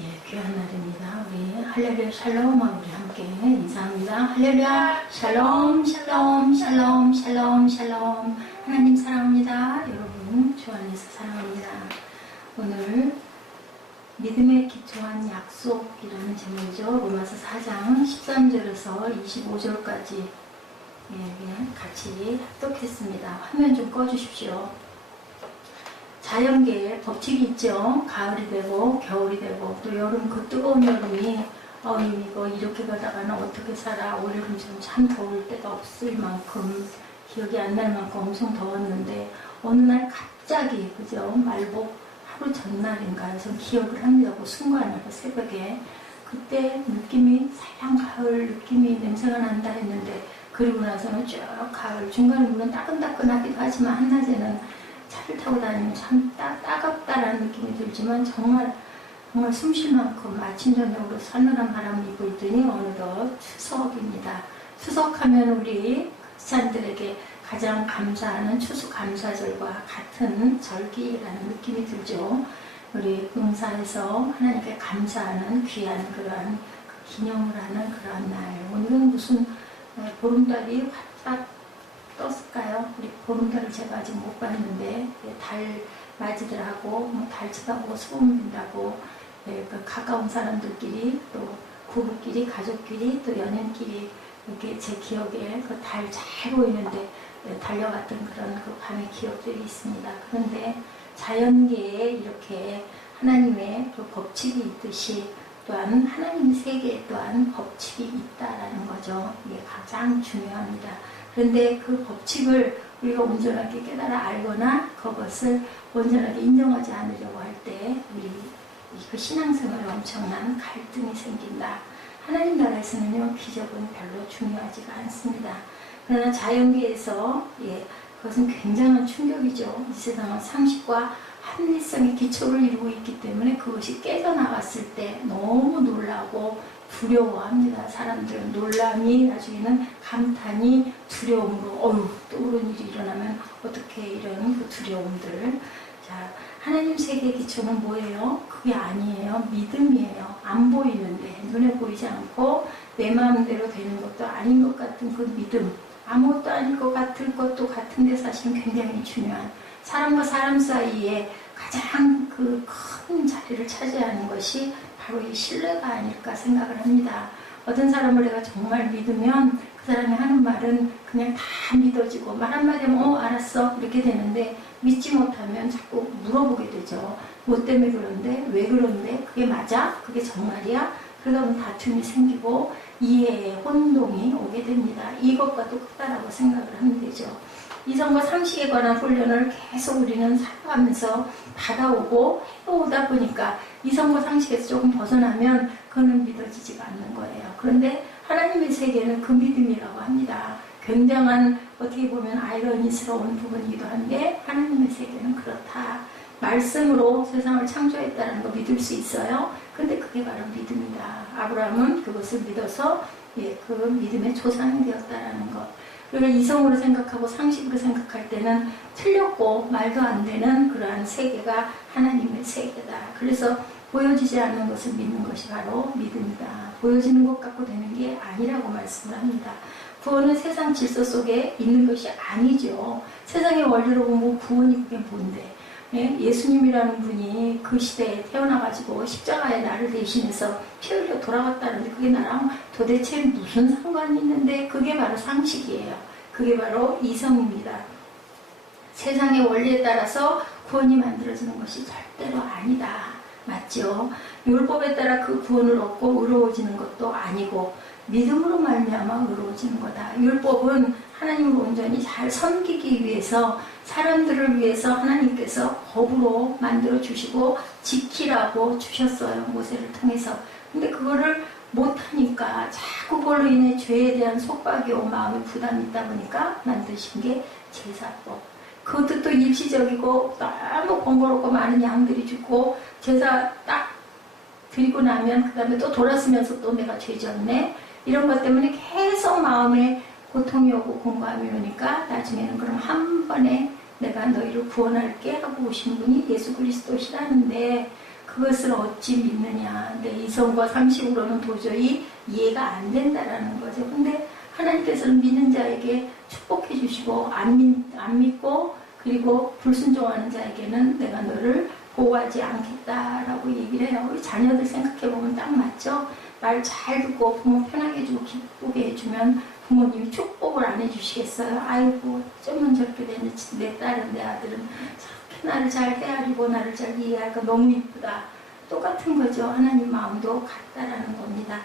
예, 귀한 날입니다. 우리 할렐루야 샬롬하고 우리 함께 인사합니다. 할렐루야 샬롬 샬롬 샬롬 샬롬 샬롬. 하나님 사랑합니다. 여러분 주 안에서 사랑합니다. 오늘 믿음에 기초한 약속이라는 제목이죠. 로마서 4장 13절에서 25절까지 같이 합독했습니다. 화면 좀 꺼주십시오. 자연계에 법칙이 있죠. 가을이 되고 겨울이 되고 또 여름, 그 뜨거운 여름이 이거 이렇게 가다가는 어떻게 살아. 올여름 참 더울 때가 없을 만큼, 기억이 안 날 만큼 엄청 더웠는데 어느 날 갑자기 그죠, 말복 하루 전날인가 해서 기억을 합니다. 순간에 새벽에 그때 느낌이 사양 가을 느낌이 냄새가 난다 했는데, 그리고 나서는 쭉 가을, 중간에 물론 따끈따끈하기도 하지만 한낮에는 차를 타고 다니면 참 따갑다라는 느낌이 들지만 정말 숨 쉴 만큼 아침 저녁으로 서늘한 바람이 불더니 어느덧 추석입니다. 추석하면 우리 크리스찬들에게 가장 감사하는 추수감사절과 같은 절기라는 느낌이 들죠. 우리 봉사에서 하나님께 감사하는 귀한 그러한 기념을 하는 그러한 날. 오늘은 무슨 보름달이 활짝 떴을까요? 우리 보름달을 제가 아직 못 봤는데, 달 맞이들하고 달 치다보고 소문 빈다고 그 가까운 사람들끼리 또 부부끼리 가족끼리 또 연인끼리 이렇게 제 기억에 그 달 잘 보이는데 달려갔던 그런 그 밤의 기억들이 있습니다. 그런데 자연계에 이렇게 하나님의 그 법칙이 있듯이 또한 하나님 세계에 또한 법칙이 있다라는 거죠. 이게 가장 중요합니다. 그런데 그 법칙을 우리가 온전하게 깨달아 알거나 그것을 온전하게 인정하지 않으려고 할 때 우리 그 신앙생활에 엄청난 갈등이 생긴다. 하나님 나라에서는요, 기적은 별로 중요하지가 않습니다. 그러나 자연계에서 그것은 굉장한 충격이죠. 이 세상은 상식과 합리성의 기초를 이루고 있기 때문에 그것이 깨져나갔을 때 너무 놀라고 두려워합니다. 사람들은 놀람이 나중에는 감탄이 두려움으로 또 그런 일이 일어나면 어떻게, 이런 그 두려움들. 자, 하나님 세계의 기초는 뭐예요? 그게 아니에요. 믿음이에요. 안 보이는데, 눈에 보이지 않고 내 마음대로 되는 것도 아닌 것 같은 그 믿음. 아무것도 아닐 것 같을 것도 같은데 사실은 굉장히 중요한, 사람과 사람 사이에 가장 그 큰 자리를 차지하는 것이 바로 이 신뢰가 아닐까 생각을 합니다. 어떤 사람을 내가 정말 믿으면 그 사람이 하는 말은 그냥 다 믿어지고, 말 한마디 하면 알았어 이렇게 되는데, 믿지 못하면 자꾸 물어보게 되죠. 뭐 때문에 그런데? 왜 그런데? 그게 맞아? 그게 정말이야? 그러다 보면 다툼이 생기고 이해의 혼동이 오게 됩니다. 이것과 똑같다라고 생각을 하면 되죠. 이성과 상식에 관한 훈련을 계속 우리는 살아가면서 받아오고 해오다 보니까 이성과 상식에서 조금 벗어나면 그거는 믿어지지가 않는 거예요. 그런데 하나님의 세계는 그 믿음이라고 합니다. 굉장한, 어떻게 보면 아이러니스러운 부분이기도 한데, 하나님의 세계는 그렇다. 말씀으로 세상을 창조했다는 거 믿을 수 있어요. 근데 그게 바로 믿음이다. 아브라함은 그것을 믿어서 그 믿음의 조상이 되었다라는 것. 우리가 이성으로 생각하고 상식으로 생각할 때는 틀렸고 말도 안 되는 그러한 세계가 하나님의 세계다. 그래서 보여지지 않는 것을 믿는 것이 바로 믿음이다. 보여지는 것 갖고 되는 게 아니라고 말씀을 합니다. 구원은 세상 질서 속에 있는 것이 아니죠. 세상의 원리로 보면 구원이 그게 뭔데? 예수님이라는 분이 그 시대에 태어나가지고 십자가에 나를 대신해서 피 흘려 돌아갔다는데 그게 나랑 도대체 무슨 상관이 있는데, 그게 바로 상식이에요. 그게 바로 이성입니다. 세상의 원리에 따라서 구원이 만들어지는 것이 절대로 아니다. 맞죠? 율법에 따라 그 구원을 얻고 의로워지는 것도 아니고 믿음으로 말미암아 의로워지는 거다. 율법은 하나님을 온전히 잘 섬기기 위해서, 사람들을 위해서 하나님께서 법으로 만들어 주시고 지키라고 주셨어요. 모세를 통해서. 근데 그거를 못하니까 자꾸 그걸로 인해 죄에 대한 속박이 오고 마음에 부담이 있다 보니까 만드신 게 제사법. 그것도 또 일시적이고 너무 번거롭고 많은 양들이 죽고 제사 딱 드리고 나면 그 다음에 또 돌아서면서 또 내가 죄 졌네. 이런 것 때문에 계속 마음에 고통이 오고 공감이 오니까 나중에는 그럼 한 번에 내가 너희를 구원할게 하고 오신 분이 예수 그리스도시라는데, 그것을 어찌 믿느냐. 내 이성과 상식으로는 도저히 이해가 안 된다라는 거죠. 근데 하나님께서는 믿는 자에게 축복해 주시고 안 믿고 그리고 불순종하는 자에게는 내가 너를 보호하지 않겠다라고 얘기를 해요. 우리 자녀들 생각해보면 딱 맞죠? 말 잘 듣고 부모 편하게 해주고 기쁘게 해주면 부모님이 축복을 안 해주시겠어요? 아이고 어쩌면 저렇게 됐는지 내 딸은 내 아들은 저렇게 나를 잘 헤아리고 나를 잘 이해하니까 너무 이쁘다. 똑같은 거죠. 하나님 마음도 같다라는 겁니다.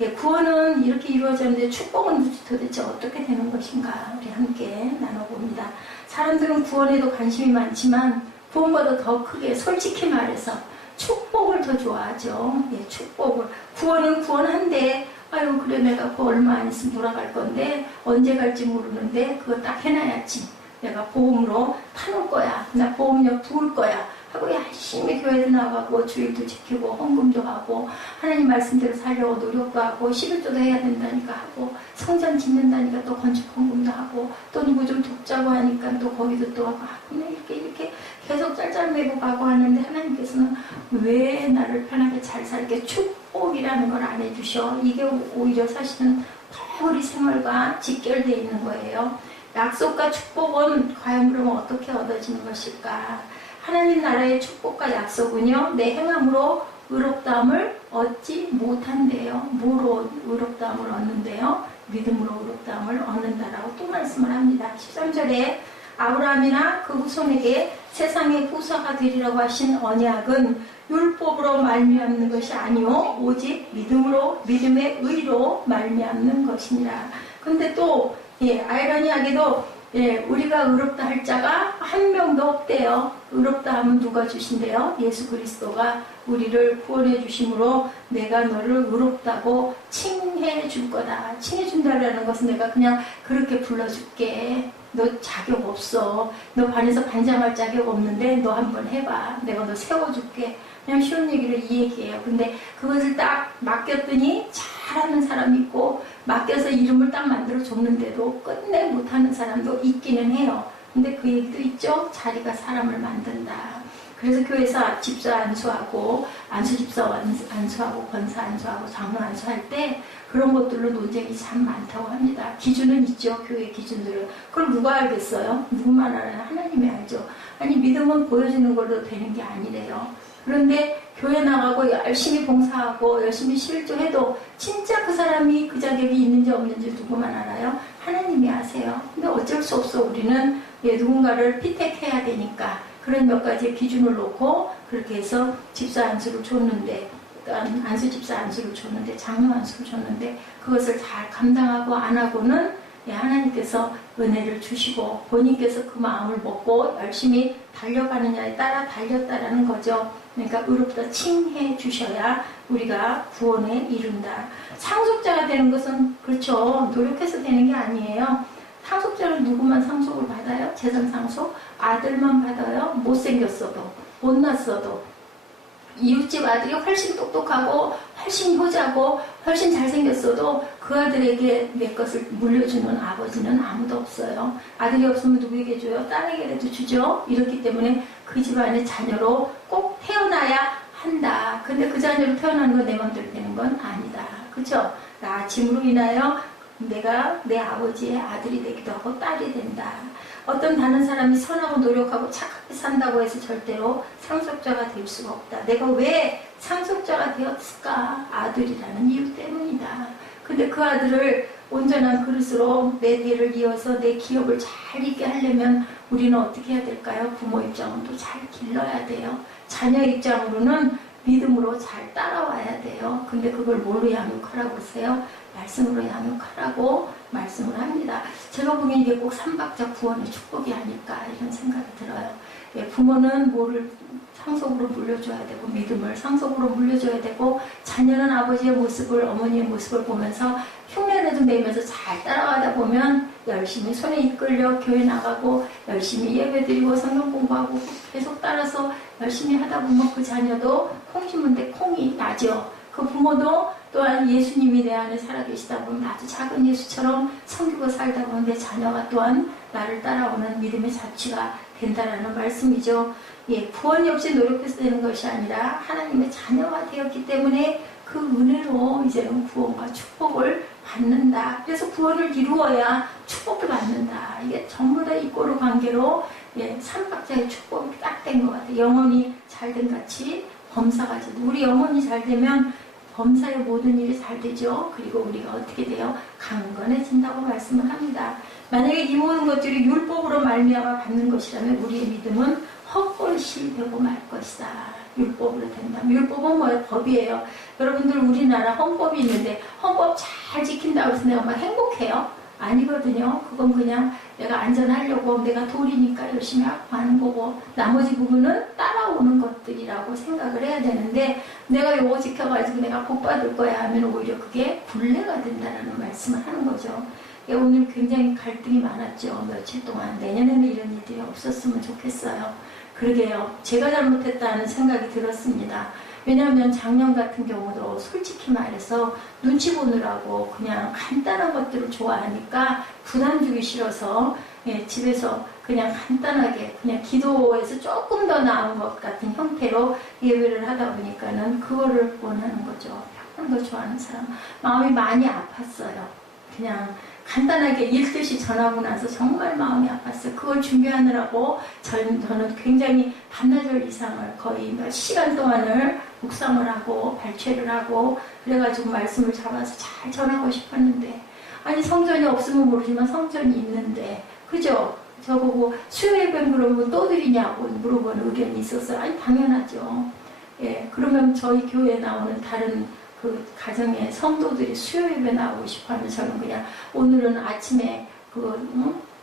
예, 구원은 이렇게 이루어졌는데 축복은 도대체 어떻게 되는 것인가 우리 함께 나눠봅니다. 사람들은 구원에도 관심이 많지만 구원보다 더 크게 솔직히 말해서 축복을 더 좋아하죠. 예, 축복을. 구원은 구원한데 아유 그래 내가 그 얼마 안 있으면 돌아갈 건데 언제 갈지 모르는데 그거 딱 해놔야지. 내가 보험으로 타놓을 거야. 나 보험료 부을 거야. 하고 열심히 교회도 나가고 주일도 지키고 헌금도 하고 하나님 말씀대로 살려고 노력도 하고 11조도 해야 된다니까 하고 성전 짓는다니까 또 건축 헌금도 하고 또 누구 좀 돕자고 하니까 또 거기도 또 하고 그냥 이렇게 계속 짤짤매고 가고 하는데 하나님께서는 왜 나를 편하게 잘 살게 축복이라는 걸 안 해주셔. 이게 오히려 사실은 더 우리 생활과 직결되어 있는 거예요. 약속과 축복은 과연 그러면 어떻게 얻어지는 것일까? 하나님 나라의 축복과 약속은요, 내 행함으로 의롭다함을 얻지 못한대요. 뭐로 의롭다함을 얻는데요? 믿음으로 의롭다함을 얻는다라고 또 말씀을 합니다. 13절에 아브라함이나 그 후손에게 세상의 후사가 되리라고 하신 언약은 율법으로 말미암는 것이 아니요 오직 믿음으로 믿음의 의로 말미암는 것이니라. 근데 또 아이러니하게도 우리가 의롭다 할 자가 한 명도 없대요. 의롭다 하면 누가 주신대요? 예수 그리스도가 우리를 구원해 주심으로 내가 너를 의롭다고 칭해 줄 거다. 칭해 준다라는 것은 내가 그냥 그렇게 불러줄게. 너 자격 없어. 너 반에서 반장할 자격 없는데 너 한번 해봐. 내가 너 세워줄게. 그냥 쉬운 얘기를 이 얘기예요. 근데 그것을 딱 맡겼더니 잘하는 사람이 있고 맡겨서 이름을 딱 만들어 줬는데도 끝내 못하는 사람도 있기는 해요. 근데 그 얘기도 있죠. 자리가 사람을 만든다. 그래서 교회에서 집사 안수하고 안수집사 안수하고 권사 안수하고 장로 안수할 때 그런 것들로 논쟁이 참 많다고 합니다. 기준은 있죠. 교회 기준들은. 그걸 누가 알겠어요? 누구만 알아요? 하나님이 알죠. 아니 믿음은 보여지는 걸로 되는 게 아니래요. 그런데 교회 나가고 열심히 봉사하고 열심히 실조해도 진짜 그 사람이 그 자격이 있는지 없는지 누구만 알아요? 하나님이 아세요. 근데 어쩔 수 없어. 우리는 누군가를 피택해야 되니까 그런 몇 가지의 기준을 놓고 그렇게 해서 집사 안수를 줬는데 안수 집사 안수를 줬는데 장로 안수를 줬는데 그것을 잘 감당하고 안 하고는 하나님께서 은혜를 주시고 본인께서 그 마음을 먹고 열심히 달려가느냐에 따라 달렸다라는 거죠. 그러니까 의롭다 칭해 주셔야 우리가 구원에 이른다. 상속자가 되는 것은 그렇죠. 노력해서 되는 게 아니에요. 상속자는 누구만 상속을 받아요? 재산 상속? 아들만 받아요? 못생겼어도 못났어도 이웃집 아들이 훨씬 똑똑하고 훨씬 효자고 훨씬 잘생겼어도 그 아들에게 내 것을 물려주는 아버지는 아무도 없어요. 아들이 없으면 누구에게 줘요? 딸에게라도 주죠. 이렇기 때문에 그 집안의 자녀로 꼭 태어나야 한다. 근데 그 자녀로 태어나는 건 내 맘대로 되는 건 아니다. 그렇죠? 나침으로 인하여 내가 내 아버지의 아들이 되기도 하고 딸이 된다. 어떤 다른 사람이 선하고 노력하고 착하게 산다고 해서 절대로 상속자가 될 수가 없다. 내가 왜 상속자가 되었을까? 아들이라는 이유 때문이다. 근데 그 아들을 온전한 그릇으로 내 뒤를 이어서 내 기업을 잘 있게 하려면 우리는 어떻게 해야 될까요? 부모 입장은 또 잘 길러야 돼요. 자녀 입장으로는 믿음으로 잘 따라와야 돼요. 근데 그걸 뭘로 양육하라고 그러세요? 말씀으로 양육하라고 말씀을 합니다. 제가 보기엔 이게 꼭 삼박자 구원의 축복이 아닐까 이런 생각이 들어요. 부모는 뭐를 상속으로 물려줘야 되고 믿음을 상속으로 물려줘야 되고 자녀는 아버지의 모습을 어머니의 모습을 보면서 흉내내도 내면서 잘 따라가다 보면 열심히 손에 이끌려 교회 나가고 열심히 예배드리고 성경 공부하고 계속 따라서 열심히 하다 보면 그 자녀도 콩 심은데 콩이 나죠. 그 부모도 또한 예수님이 내 안에 살아계시다 보면 아주 작은 예수처럼 섬기고 살다 보면 내 자녀가 또한 나를 따라오는 믿음의 자취가 된다라는 말씀이죠. 예, 구원이 없이 노력해서 되는 것이 아니라 하나님의 자녀가 되었기 때문에 그 은혜로 이제는 구원과 축복을 받는다. 그래서 구원을 이루어야 축복을 받는다. 이게 전부 다 이꼬르 관계로 예, 삼박자의 축복이 딱 된 것 같아요. 영혼이 잘된 같이 범사가 우리 영혼이 잘 되면 범사의 모든 일이 잘 되죠. 그리고 우리가 어떻게 돼요? 강건해진다고 말씀을 합니다. 만약에 이 모든 것들이 율법으로 말미암아 받는 것이라면 우리의 믿음은 헛것이 되고 말 것이다. 율법으로 된다면. 율법은 뭐예요? 법이에요. 여러분들 우리나라 헌법이 있는데 헌법 잘 지킨다고 해서 내가 막 행복해요? 아니거든요. 그건 그냥 내가 안전하려고 내가 도리니까 열심히 하는 거고 나머지 부분은 따라오는 것들이라고 생각을 해야 되는데 내가 요거 지켜가지고 내가 복 받을 거야 하면 오히려 그게 굴레가 된다는 말씀을 하는 거죠. 오늘 굉장히 갈등이 많았죠. 며칠 동안. 내년에는 이런 일들이 없었으면 좋겠어요. 그러게요. 제가 잘못했다는 생각이 들었습니다. 왜냐하면 작년 같은 경우도 솔직히 말해서 눈치 보느라고 그냥 간단한 것들을 좋아하니까 부담 주기 싫어서 예, 집에서 그냥 간단하게 그냥 기도에서 조금 더 나은 것 같은 형태로 예배를 하다 보니까는 그거를 원하는 거죠. 편한 거 좋아하는 사람. 마음이 많이 아팠어요. 그냥 간단하게 읽듯이 전하고 나서 정말 마음이 아팠어요. 그걸 준비하느라고 저는 굉장히 반나절 이상을 거의 몇 시간 동안을 묵상을 하고 발췌를 하고 그래가지고 말씀을 잡아서 잘 전하고 싶었는데 아니 성전이 없으면 모르지만 성전이 있는데 그죠? 저보고 수요예배 물어보면 또 드리냐고 물어보는 의견이 있었어요. 아니 당연하죠. 예, 그러면 저희 교회에 나오는 다른 그 가정의 성도들이 수요예배 나오고 싶어하면 저는 그냥 오늘은 아침에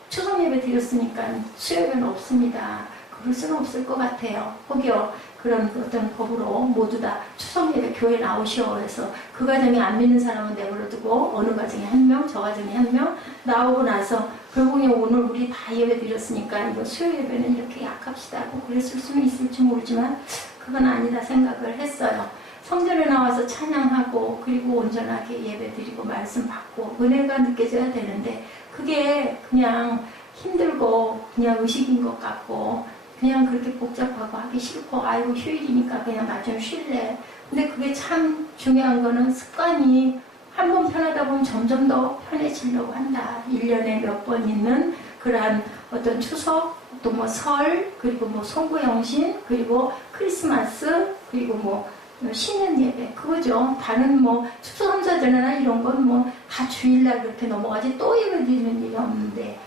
추석 예배 드렸으니까 수요예배는 없습니다. 그럴 수는 없을 것 같아요. 혹여 그런 어떤 법으로 모두 다 추석 예배 교회 나오시오 해서 그 가정에 안 믿는 사람은 내버려두고 어느 가정에 한 명, 저 가정에 한 명 나오고 나서 결국에 오늘 우리 다 예배 드렸으니까 이거 수요 예배는 이렇게 약합시다 하고 그랬을 수는 있을지 모르지만 그건 아니다 생각을 했어요. 성전에 나와서 찬양하고 그리고 온전하게 예배드리고 말씀 받고 은혜가 느껴져야 되는데 그게 그냥 힘들고 그냥 의식인 것 같고 그냥 그렇게 복잡하고 하기 싫고 아이고 휴일이니까 그냥 나 좀 쉴래. 근데 그게 참 중요한 거는 습관이 한 번 편하다 보면 점점 더 편해지려고 한다. 1년에 몇 번 있는 그러한 어떤 추석 또 뭐 설 그리고 뭐 송구영신 그리고 크리스마스 그리고 뭐 신년 예배 그거죠. 다른 뭐 추석 삼사절이나 이런 건 뭐 다 주일날 그렇게 넘어가지 또 예배 드리는 일이 없는데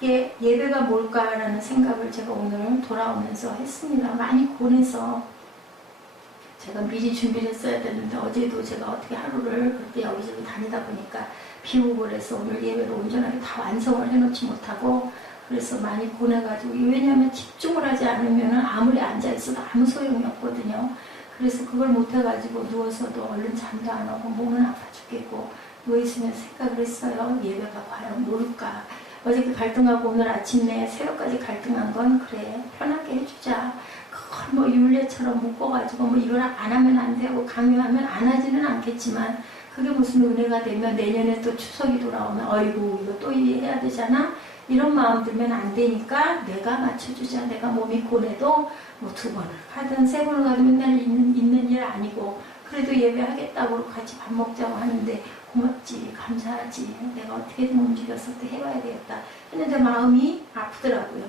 그게 예배가 뭘까라는 생각을 제가 오늘 돌아오면서 했습니다. 많이 고뇌서 제가 미리 준비를 했어야 되는데 어제도 제가 어떻게 하루를 그렇게 여기저기 다니다 보니까 비 오고 그래서 오늘 예배를 온전하게 다 완성을 해놓지 못하고 그래서 많이 고뇌가지고 왜냐하면 집중을 하지 않으면 아무리 앉아있어도 아무 소용이 없거든요. 그래서 그걸 못해가지고 누워서도 얼른 잠도 안 오고 몸은 아파 죽겠고 누워있으면 생각을 했어요. 예배가 과연 뭘까. 어저께 갈등하고 오늘 아침에 새벽까지 갈등한 건 그래 편하게 해주자. 그걸 뭐 율례처럼 묶어가지고 뭐 이걸 안 하면 안 되고 강요하면 안 하지는 않겠지만 그게 무슨 은혜가 되면 내년에 또 추석이 돌아오면 어이구 이거 또 해야 되잖아. 이런 마음 들면 안 되니까 내가 맞춰주자. 내가 몸이 고뇌도 뭐 2번을 가든 3번을 가든 맨날 있는 일 아니고 그래도 예배하겠다고 같이 밥 먹자고 하는데 고맙지 감사하지 내가 어떻게든 움직여서 또 해봐야 되겠다 했는데 마음이 아프더라고요.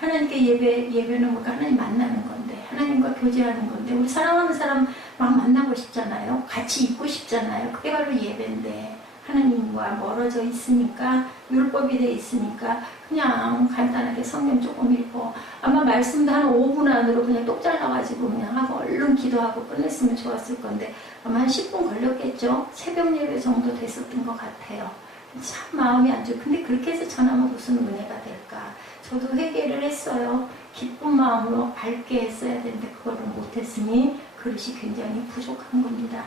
하나님께 예배는 뭔가 하나님 만나는 건데 하나님과 교제하는 건데 우리 사랑하는 사람 막 만나고 싶잖아요. 같이 있고 싶잖아요. 그게 바로 예배인데 하나님과 멀어져 있으니까 율법이 돼 있으니까 그냥 간단하게 성경 조금 읽고 아마 말씀도 한 5분 안으로 그냥 똑 잘라가지고 그냥 하고 얼른 기도하고 끝냈으면 좋았을 건데 아마 한 10분 걸렸겠죠. 새벽 예배 정도 됐었던 것 같아요. 참 마음이 안 좋아요. 근데 그렇게 해서 전하면 무슨 은혜가 될까. 저도 회개를 했어요. 기쁜 마음으로 밝게 했어야 되는데 그거를 못했으니 그릇이 굉장히 부족한 겁니다.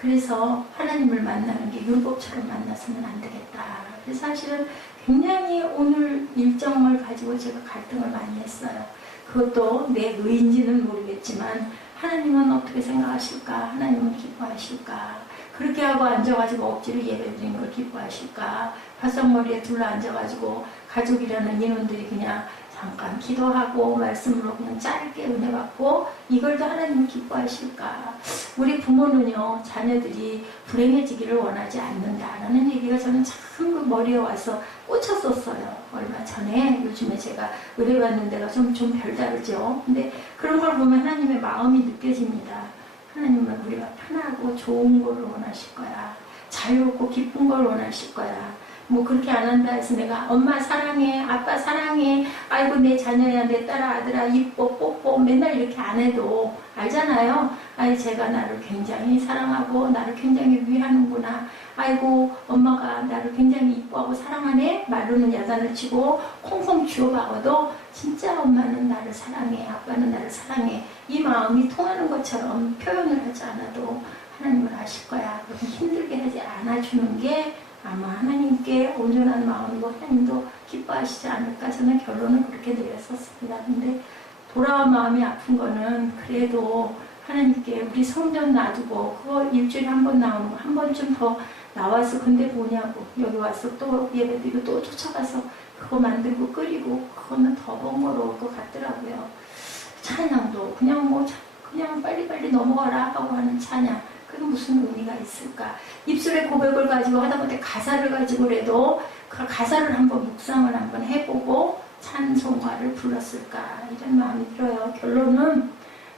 그래서 하나님을 만나는 게 율법처럼 만나서는 안 되겠다. 그래서 사실은 굉장히 오늘 일정을 가지고 제가 갈등을 많이 했어요. 그것도 내 의인지는 모르겠지만 하나님은 어떻게 생각하실까? 하나님은 기뻐하실까? 그렇게 하고 앉아가지고 억지로 예배드리는 걸 기뻐하실까? 바싹머리에 둘러 앉아가지고 가족이라는 인원들이 그냥 잠깐 기도하고 말씀으로 그냥 짧게 은혜 받고 이걸도 하나님이 기뻐하실까? 우리 부모는요, 자녀들이 불행해지기를 원하지 않는다라는 얘기가 저는 참 그 머리에 와서 꽂혔었어요. 얼마 전에. 요즘에 제가 은혜 받는 데가 좀 별다르죠. 근데 그런 걸 보면 하나님의 마음이 느껴집니다. 하나님은 우리가 편하고 좋은 걸 원하실 거야. 자유롭고 기쁜 걸 원하실 거야. 뭐 그렇게 안 한다 해서 내가 엄마 사랑해, 아빠 사랑해, 아이고 내 자녀야, 내 딸아, 아들아, 이뻐, 뽀뽀 맨날 이렇게 안 해도 알잖아요. 아이 제가 나를 굉장히 사랑하고 나를 굉장히 위하는구나. 아이고 엄마가 나를 굉장히 이뻐하고 사랑하네. 말로는 야단을 치고 콩콩 쥐어박아도 진짜 엄마는 나를 사랑해, 아빠는 나를 사랑해. 이 마음이 통하는 것처럼 표현을 하지 않아도 하나님은 아실 거야. 그럼 힘들게 하지 않아주는 게 아마 하나님께 온전한 마음이고 하나님도 기뻐하시지 않을까. 저는 결론을 그렇게 내렸었습니다. 근데 돌아와 마음이 아픈 거는 그래도 하나님께 우리 성전 놔두고 그거 일주일에 한 번 나오는 거 한 번쯤 더 나와서 근데 뭐냐고 여기 와서 또 예배드리고 또 쫓아가서 그거 만들고 끓이고 그거는 더 번거로울 것 같더라고요. 찬양도 그냥 그냥 빨리빨리 넘어가라 하고 하는 찬양, 그게 무슨 의미가 있을까? 입술의 고백을 가지고 하다못해 가사를 가지고라도 그 가사를 한번 묵상을 한번 해보고 찬송가를 불렀을까, 이런 마음이 들어요. 결론은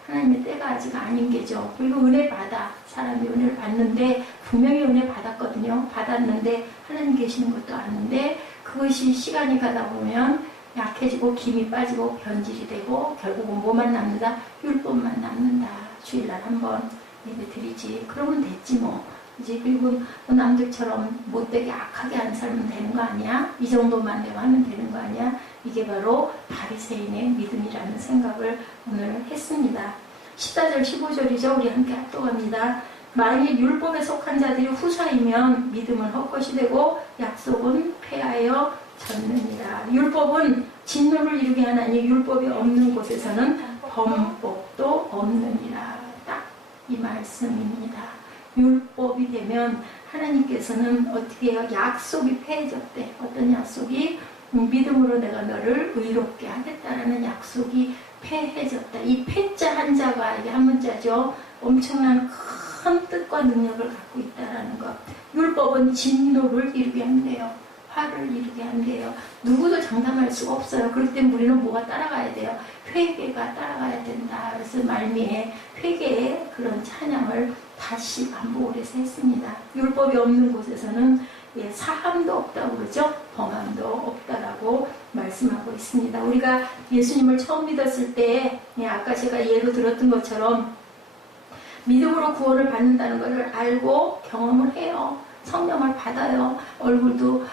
하나님의 때가 아직 아닌 게죠. 그리고 은혜 받아, 사람이 은혜를 받는데 분명히 은혜 받았거든요. 받았는데 하나님 계시는 것도 아는데 그것이 시간이 가다 보면 약해지고 김이 빠지고 변질이 되고 결국은 뭐만 남는다? 율법만 남는다. 주일날 한번 예배 드리지. 그러면 됐지 뭐. 이제 그리고 남들처럼 못되게 악하게 안 살면 되는 거 아니야? 이 정도만 내가 하면 되는 거 아니야? 이게 바로 바리새인의 믿음이라는 생각을 오늘 했습니다. 14절 15절이죠. 우리 함께 합독합니다. 만일 율법에 속한 자들이 후사이면 믿음은 헛것이 되고 약속은 폐하여 졌느니라. 율법은 진노를 이루게 하나니 율법이 없는 곳에서는 범법도 없느니라. 딱 이 말씀입니다. 율법이 되면 하나님께서는 어떻게 해요? 약속이 폐해졌대. 어떤 약속이? 믿음으로 내가 너를 의롭게 하겠다라는 약속이 폐해졌다. 이 폐자 한자가 이게 한 문자죠. 엄청난 큰 뜻과 능력을 갖고 있다라는 것. 율법은 진노를 이루게 한대요. 화를 이루게 한대요. 누구도 장담할 수가 없어요. 그럴 땐 우리는 뭐가 따라가야 돼요? 회개가 따라가야 된다. 그래서 말미에 회개의 그런 찬양을 다시 반복을 해서 했습니다. 율법이 없는 곳에서는 사함도 없다고 그러죠. 범함도 없다라고 말씀하고 있습니다. 우리가 예수님을 처음 믿었을 때 아까 제가 예로 들었던 것처럼 믿음으로 구원을 받는다는 것을 알고 경험을 해요. 성령을 받아요. 얼굴도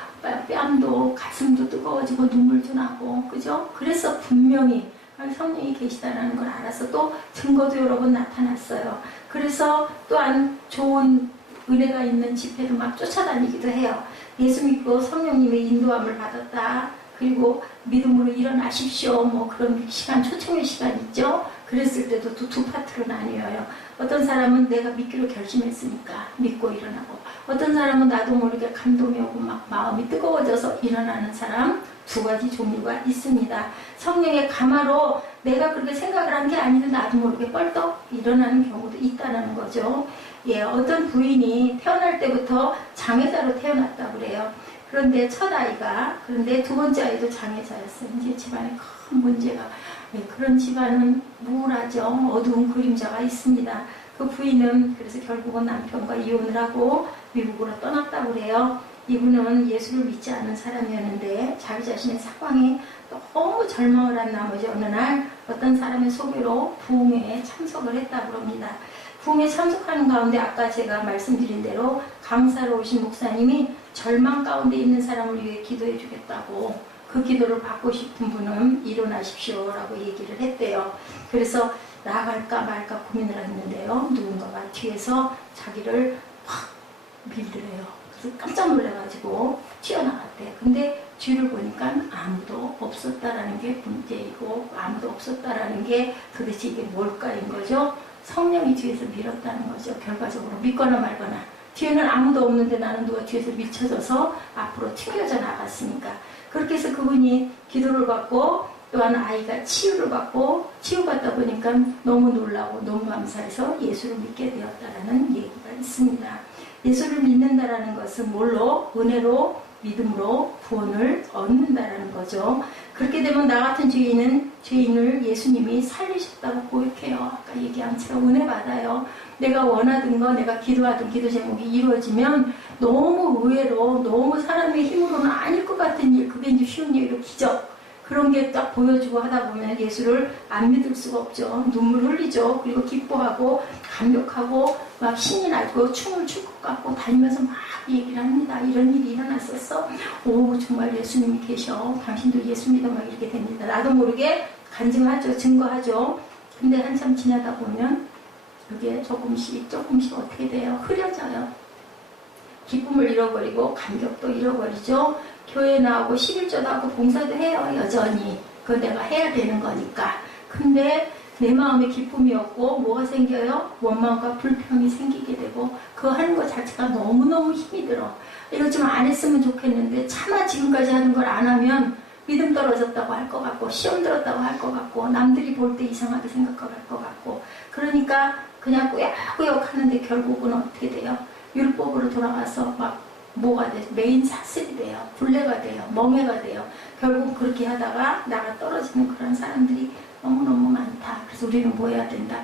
뺨도 가슴도 뜨거워지고 눈물도 나고, 그죠? 그래서 분명히 성령이 계시다는 걸 알아서 또 증거도 여러 번 나타났어요. 그래서 또한 좋은 은혜가 있는 집회도 막 쫓아다니기도 해요. 예수 믿고 성령님의 인도함을 받았다. 그리고 믿음으로 일어나십시오. 뭐 그런 시간, 초청의 시간 있죠? 그랬을 때도 또 두 파트로 나뉘어요. 어떤 사람은 내가 믿기로 결심했으니까 믿고 일어나고, 어떤 사람은 나도 모르게 감동이 오고 막 마음이 뜨거워져서 일어나는 사람, 두 가지 종류가 있습니다. 성령의 감화로 내가 그렇게 생각을 한 게 아닌데 나도 모르게 뻘떡 일어나는 경우도 있다는 거죠. 어떤 부인이 태어날 때부터 장애자로 태어났다고 그래요. 그런데 첫 아이가, 그런데 두 번째 아이도 장애자였어요. 이제 집안에 큰 문제가, 그런 집안은 우울하죠. 어두운 그림자가 있습니다. 그 부인은 그래서 결국은 남편과 이혼을 하고 미국으로 떠났다고 그래요. 이분은 예수를 믿지 않은 사람이었는데 자기 자신의 상황에 너무 절망을 한 나머지 어느 날 어떤 사람의 소개로 부흥회에 참석을 했다고 합니다. 부흥회에 참석하는 가운데 아까 제가 말씀드린 대로 강사로 오신 목사님이 절망 가운데 있는 사람을 위해 기도해 주겠다고, 그 기도를 받고 싶은 분은 일어나십시오 라고 얘기를 했대요. 그래서 나갈까 말까 고민을 했는데요. 누군가가 뒤에서 자기를 확 밀더래요. 그래서 깜짝 놀라가지고 튀어나갔대. 근데 뒤를 보니까 아무도 없었다라는 게 문제이고, 아무도 없었다라는 게 도대체 이게 뭘까인 거죠. 성령이 뒤에서 밀었다는 거죠. 결과적으로 믿거나 말거나. 뒤에는 아무도 없는데 나는 누가 뒤에서 밀쳐져서 앞으로 튕겨져 나갔으니까. 그렇게 해서 그분이 기도를 받고 또한 아이가 치유받다 보니까 너무 놀라고 너무 감사해서 예수를 믿게 되었다라는 얘기가 있습니다. 예수를 믿는다라는 것은 뭘로? 은혜로, 믿음으로 구원을 얻는다라는 거죠. 그렇게 되면 나 같은 죄인을 예수님이 살리셨다고 고백해요. 아까 얘기한 처럼 은혜 받아요. 내가 원하던 거, 내가 기도하던 기도 제목이 이루어지면 너무 의외로, 너무 사람의 힘으로는 아닐 것 같은 일, 그게 이제 쉬운 일이고 기적. 그런 게 딱 보여주고 하다 보면 예수를 안 믿을 수가 없죠. 눈물 흘리죠. 그리고 기뻐하고 감격하고 막 신이 나고 춤을 출 것 같고 다니면서 막 얘기를 합니다. 이런 일이 일어났었어. 오, 정말 예수님이 계셔. 당신도 예수 믿어. 막 이렇게 됩니다. 나도 모르게 간증하죠. 증거하죠. 근데 한참 지나다 보면 그게 조금씩 어떻게 돼요? 흐려져요. 기쁨을 잃어버리고 감격도 잃어버리죠. 교회 나오고 11조도 하고 봉사도 해요. 여전히. 그건 내가 해야 되는 거니까. 근데 내 마음에 기쁨이 없고 뭐가 생겨요? 원망과 불평이 생기게 되고 그거 하는 것 자체가 너무너무 힘이 들어. 이거 좀 안 했으면 좋겠는데 차마 지금까지 하는 걸 안 하면 믿음 떨어졌다고 할 것 같고 시험 들었다고 할 것 같고 남들이 볼 때 이상하게 생각할 것 같고 그러니까 그냥 꾸역꾸역 하는데 결국은 어떻게 돼요? 율법으로 돌아가서 막 뭐가 돼요? 메인 사슬이 돼요. 불례가 돼요. 멍해가 돼요. 결국 그렇게 하다가 나가 떨어지는 그런 사람들이 너무너무 많다. 그래서 우리는 뭐 해야 된다?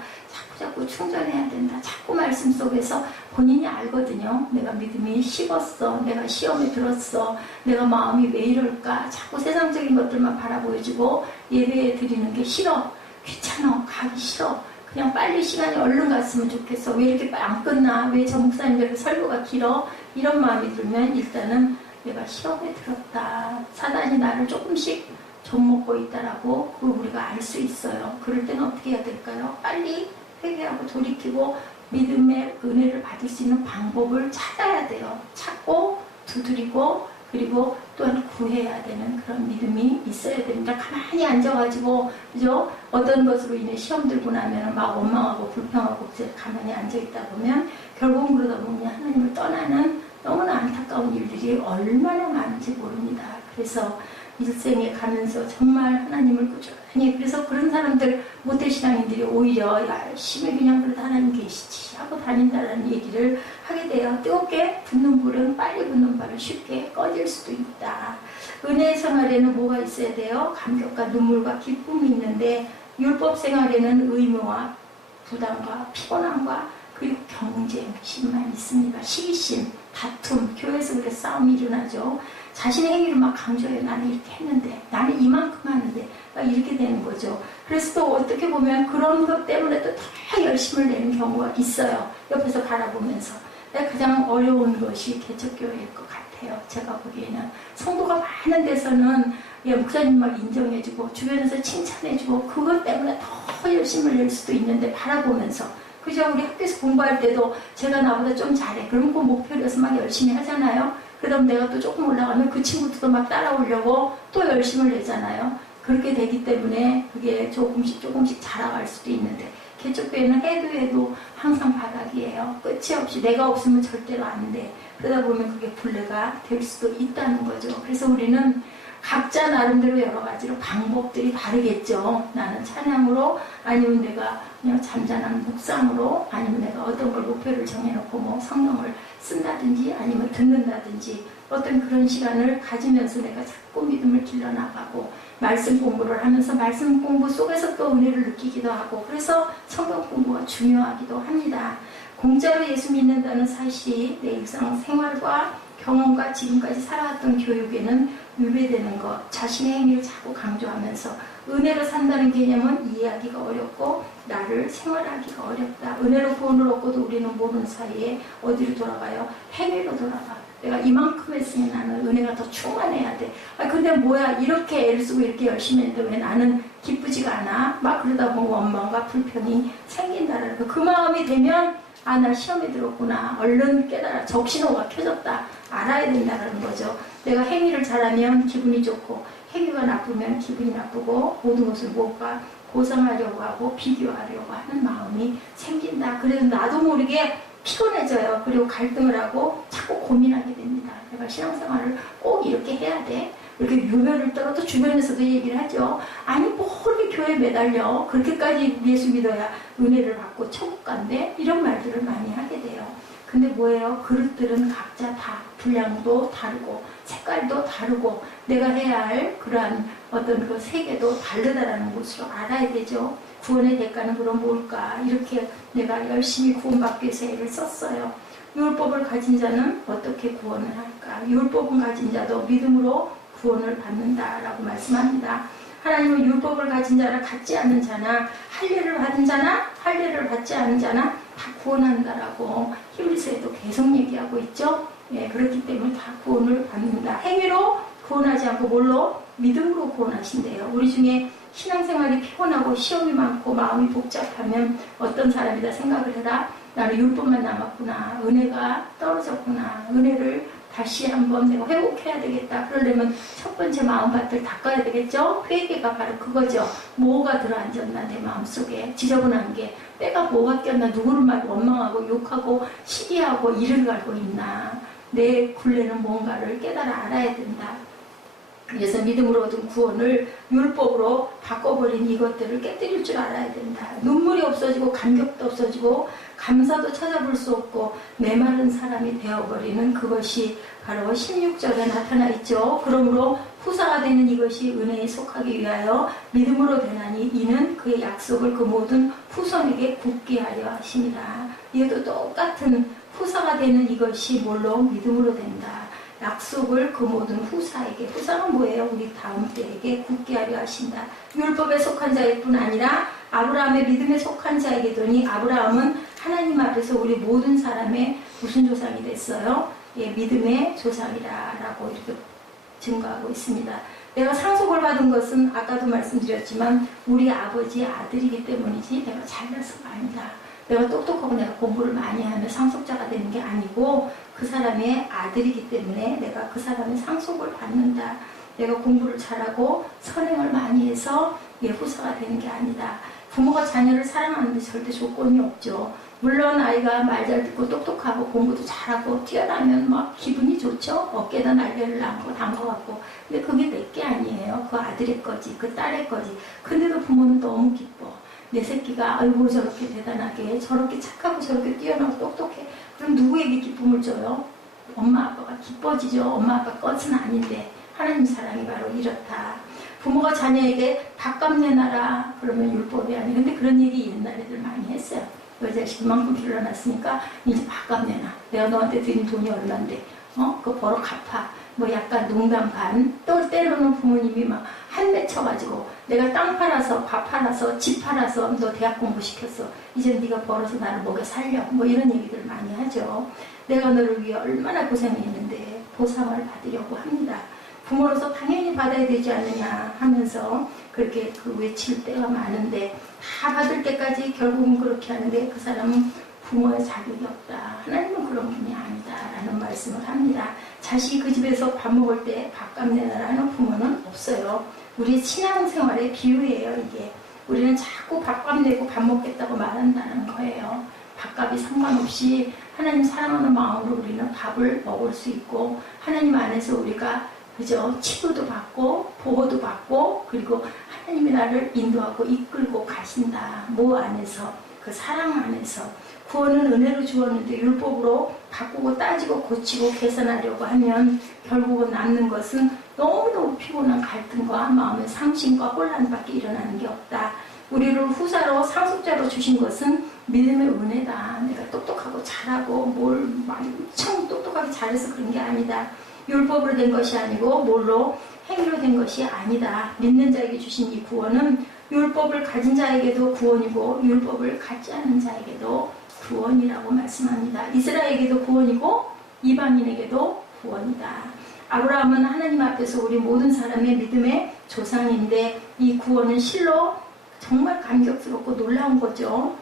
자꾸 충전해야 된다. 자꾸 말씀 속에서 본인이 알거든요. 내가 믿음이 식었어. 내가 시험에 들었어. 내가 마음이 왜 이럴까? 자꾸 세상적인 것들만 바라보여주고 예배 드리는 게 싫어. 귀찮아. 가기 싫어. 그냥 빨리 시간이 얼른 갔으면 좋겠어. 왜 이렇게 안 끝나? 왜 저 목사님들 설교가 길어? 이런 마음이 들면 일단은 내가 시험에 들었다. 사단이 나를 조금씩 좀먹고 있다라고 그걸 우리가 알 수 있어요. 그럴 때는 어떻게 해야 될까요? 빨리 회개하고 돌이키고 믿음의 은혜를 받을 수 있는 방법을 찾아야 돼요. 찾고 두드리고 그리고 또한 구해야 되는 그런 믿음이 있어야 됩니다. 가만히 앉아가지고 그죠? 어떤 것으로 인해 시험 들고 나면 막 원망하고 불평하고 가만히 앉아있다 보면 결국은 그러다 보면 하나님을 떠나는 너무나 안타까운 일들이 얼마나 많은지 모릅니다. 그래서 일생에 가면서 정말 하나님을 꾸준히 그래서 그런 사람들 모태신앙인들이 오히려 열심히 그냥 그래도 하나님 계시지 하고 다닌다는 얘기를 하게 돼요. 뜨겁게 붙는 불은 빨리 붙는 바를 쉽게 꺼질 수도 있다. 은혜의 생활에는 뭐가 있어야 돼요? 감격과 눈물과 기쁨이 있는데 율법 생활에는 의무와 부담과 피곤함과 그리고 경쟁심만 있습니다. 시기심, 다툼, 교회에서 그렇게 싸움이 일어나죠. 자신의 행위를 막 강조해요. 나는 이렇게 했는데, 나는 이만큼 하는데, 막 이렇게 되는 거죠. 그래서 또 어떻게 보면 그런 것 때문에 또 더 열심을 내는 경우가 있어요. 옆에서 바라보면서. 가장 어려운 것이 개척교회일 것 같아요. 제가 보기에는. 성도가 많은 데서는 목사님 막 인정해주고, 주변에서 칭찬해주고, 그것 때문에 더 열심을 낼 수도 있는데, 바라보면서. 그죠? 우리 학교에서 공부할 때도 제가 나보다 좀 잘해. 그럼 그 목표로 해서 막 열심히 하잖아요. 그다음 내가 또 조금 올라가면 그 친구들도 막 따라오려고 또 열심을 내잖아요. 그렇게 되기 때문에 그게 조금씩 자라갈 수도 있는데 개척교회는 해도 항상 바닥이에요. 끝이 없이 내가 없으면 절대로 안 돼. 그러다 보면 그게 분레가 될 수도 있다는 거죠. 그래서 우리는 각자 나름대로 여러 가지로 방법들이 다르겠죠. 나는 찬양으로 아니면 내가 그냥 잠잠한 묵상으로 아니면 내가 어떤 걸 목표를 정해놓고 뭐 성경을 쓴다든지 아니면 듣는다든지 어떤 그런 시간을 가지면서 내가 자꾸 믿음을 길러나가고 말씀 공부를 하면서 말씀 공부 속에서 또 은혜를 느끼기도 하고 그래서 성경 공부가 중요하기도 합니다. 공짜로 예수 믿는다는 사실이 내 일상 생활과 경험과 지금까지 살아왔던 교육에는 위배되는 것, 자신의 행위를 자꾸 강조하면서 은혜로 산다는 개념은 이해하기가 어렵고 나를 생활하기가 어렵다. 은혜로 구원을 얻고도 우리는 모르는 사이에 어디로 돌아가요? 행위로 돌아가. 내가 이만큼 했으니 나는 은혜가 더 충만해야 돼. 근데 뭐야 이렇게 애를 쓰고 이렇게 열심히 했는데 왜 나는 기쁘지가 않아? 막 그러다 보면 원망과 불평이 생긴다라는 거. 그 마음이 되면 나 시험에 들었구나. 얼른 깨달아. 적신호가 켜졌다. 알아야 된다는 거죠. 내가 행위를 잘하면 기분이 좋고 행위가 나쁘면 기분이 나쁘고 모든 것을 무엇과 고상하려고 하고 비교하려고 하는 마음이 생긴다. 그래서 나도 모르게 피곤해져요. 그리고 갈등을 하고 자꾸 고민하게 됩니다. 내가 신앙생활을 꼭 이렇게 해야 돼. 이렇게 유별을 떨어 또 주변에서도 얘기를 하죠. 아니 뭐 이렇게 교회에 매달려 그렇게까지 예수 믿어야 은혜를 받고 천국 간대 이런 말들을 많이 하게 돼요. 근데 뭐예요? 그릇들은 각자 다 분량도 다르고 색깔도 다르고 내가 해야 할 그러한 어떤 그 세계도 다르다라는 것을 알아야 되죠. 구원의 대가는 그럼 뭘까? 이렇게 내가 열심히 구원받기 위해서 애를 썼어요. 율법을 가진 자는 어떻게 구원을 할까? 율법을 가진 자도 믿음으로 구원을 받는다라고 말씀합니다. 하나님은 율법을 가진 자를 갖지 않는 자나 할례를 받은 자나 할례를 받지 않은 자나 다 구원한다라고 히브리서에도 계속 얘기하고 있죠. 예, 그렇기 때문에 다 구원을 받는다. 행위로 구원하지 않고 뭘로? 믿음으로 구원하신대요. 우리 중에 신앙생활이 피곤하고 시험이 많고 마음이 복잡하면 어떤 사람이다 생각을 해라. 나는 율법만 남았구나. 은혜가 떨어졌구나. 은혜를 다시 한번 내가 회복해야 되겠다. 그러려면 첫 번째 마음밭을 닦아야 되겠죠? 회개가 바로 그거죠. 뭐가 들어앉았나 내 마음속에 지저분한 게 때가 뭐가 꼈나 누구를 막 원망하고 욕하고 시기하고 이를 갈고 있나 내 굴레는 뭔가를 깨달아 알아야 된다. 그래서 믿음으로 얻은 구원을 율법으로 바꿔버린 이것들을 깨뜨릴 줄 알아야 된다. 눈물이 없어지고 감격도 없어지고 감사도 찾아볼 수 없고 메마른 사람이 되어버리는 그것이 바로 16절에 나타나 있죠. 그러므로 후사가 되는 이것이 은혜에 속하기 위하여 믿음으로 되나니 이는 그의 약속을 그 모든 후손에게 굳게 하려 하십니다. 이것도 똑같은 후사가 되는 이것이 뭘로? 믿음으로 된다. 약속을 그 모든 후사에게, 후사는 뭐예요? 우리 다음 때에게 굳게 하려 하신다. 율법에 속한 자일 뿐 아니라 아브라함의 믿음에 속한 자에게더니 아브라함은 하나님 앞에서 우리 모든 사람의 무슨 조상이 됐어요? 예, 믿음의 조상이라고 이렇게 증거하고 있습니다. 내가 상속을 받은 것은 아까도 말씀드렸지만 우리 아버지의 아들이기 때문이지 내가 잘나서가 아니다. 내가 똑똑하고 내가 공부를 많이 하면 상속자가 되는 게 아니고 그 사람의 아들이기 때문에 내가 그 사람의 상속을 받는다. 내가 공부를 잘하고 선행을 많이 해서 후사가 되는 게 아니다. 부모가 자녀를 사랑하는데 절대 조건이 없죠. 물론 아이가 말 잘 듣고 똑똑하고 공부도 잘하고 뛰어나면 막 기분이 좋죠. 어깨에다 날개를 안고 단 것 같고. 근데 그게 내 게 아니에요. 그 아들의 거지, 그 딸의 거지. 근데도 부모는 너무 기뻐. 내 새끼가 아이고 저렇게 대단하게 저렇게 착하고 저렇게 뛰어나고 똑똑해. 그럼 누구에게 기쁨을 줘요? 엄마 아빠가 기뻐지죠. 엄마 아빠 것은 아닌데 하나님 사랑이 바로 이렇다. 부모가 자녀에게 밥값 내놔라 그러면 율법이 아니에요. 근데 그런 얘기 옛날 애들 많이 했어요. 너 자식 이만큼 길러놨으니까 이제 밥값 내놔. 내가 너한테 드린 돈이 얼만데 그거 벌어 갚아. 뭐 약간 농담 반. 또 때로는 부모님이 막 한 대 쳐가지고 내가 땅 팔아서 밥 팔아서 집 팔아서 너 대학 공부 시켰어. 이제 네가 벌어서 나를 먹여 살려. 뭐 이런 얘기들 많이 하죠. 내가 너를 위해 얼마나 고생했는데 보상을 받으려고 합니다. 부모로서 당연히 받아야 되지 않느냐 하면서 그렇게 외칠 때가 많은데 다 받을 때까지 결국은 그렇게 하는데 그 사람은 부모의 자격이 없다. 하나님은 그런 분이 아니다. 라는 말씀을 합니다. 자식이 그 집에서 밥 먹을 때 밥값 내놔라는 부모는 없어요. 우리 신앙생활의 비유예요. 이게 우리는 자꾸 밥값 내고 밥 먹겠다고 말한다는 거예요. 밥값이 상관없이 하나님 사랑하는 마음으로 우리는 밥을 먹을 수 있고 하나님 안에서 우리가 그죠? 치료도 받고 보호도 받고 그리고 하나님이 나를 인도하고 이끌고 가신다. 뭐 안에서? 그 사랑 안에서. 구원은 은혜로 주었는데 율법으로 바꾸고 따지고 고치고 개선하려고 하면 결국은 남는 것은 너무너무 피곤한 갈등과 마음의 상심과 혼란밖에 일어나는 게 없다. 우리를 후사로 상속자로 주신 것은 믿음의 은혜다. 내가 똑똑하고 잘하고 뭘 엄청 똑똑하게 잘해서 그런 게 아니다. 율법으로 된 것이 아니고 뭘로? 행위로 된 것이 아니다. 믿는 자에게 주신 이 구원은 율법을 가진 자에게도 구원이고 율법을 갖지 않은 자에게도 구원이라고 말씀합니다. 이스라엘에게도 구원이고 이방인에게도 구원이다. 아브라함은 하나님 앞에서 우리 모든 사람의 믿음의 조상인데 이 구원은 실로 정말 감격스럽고 놀라운 거죠.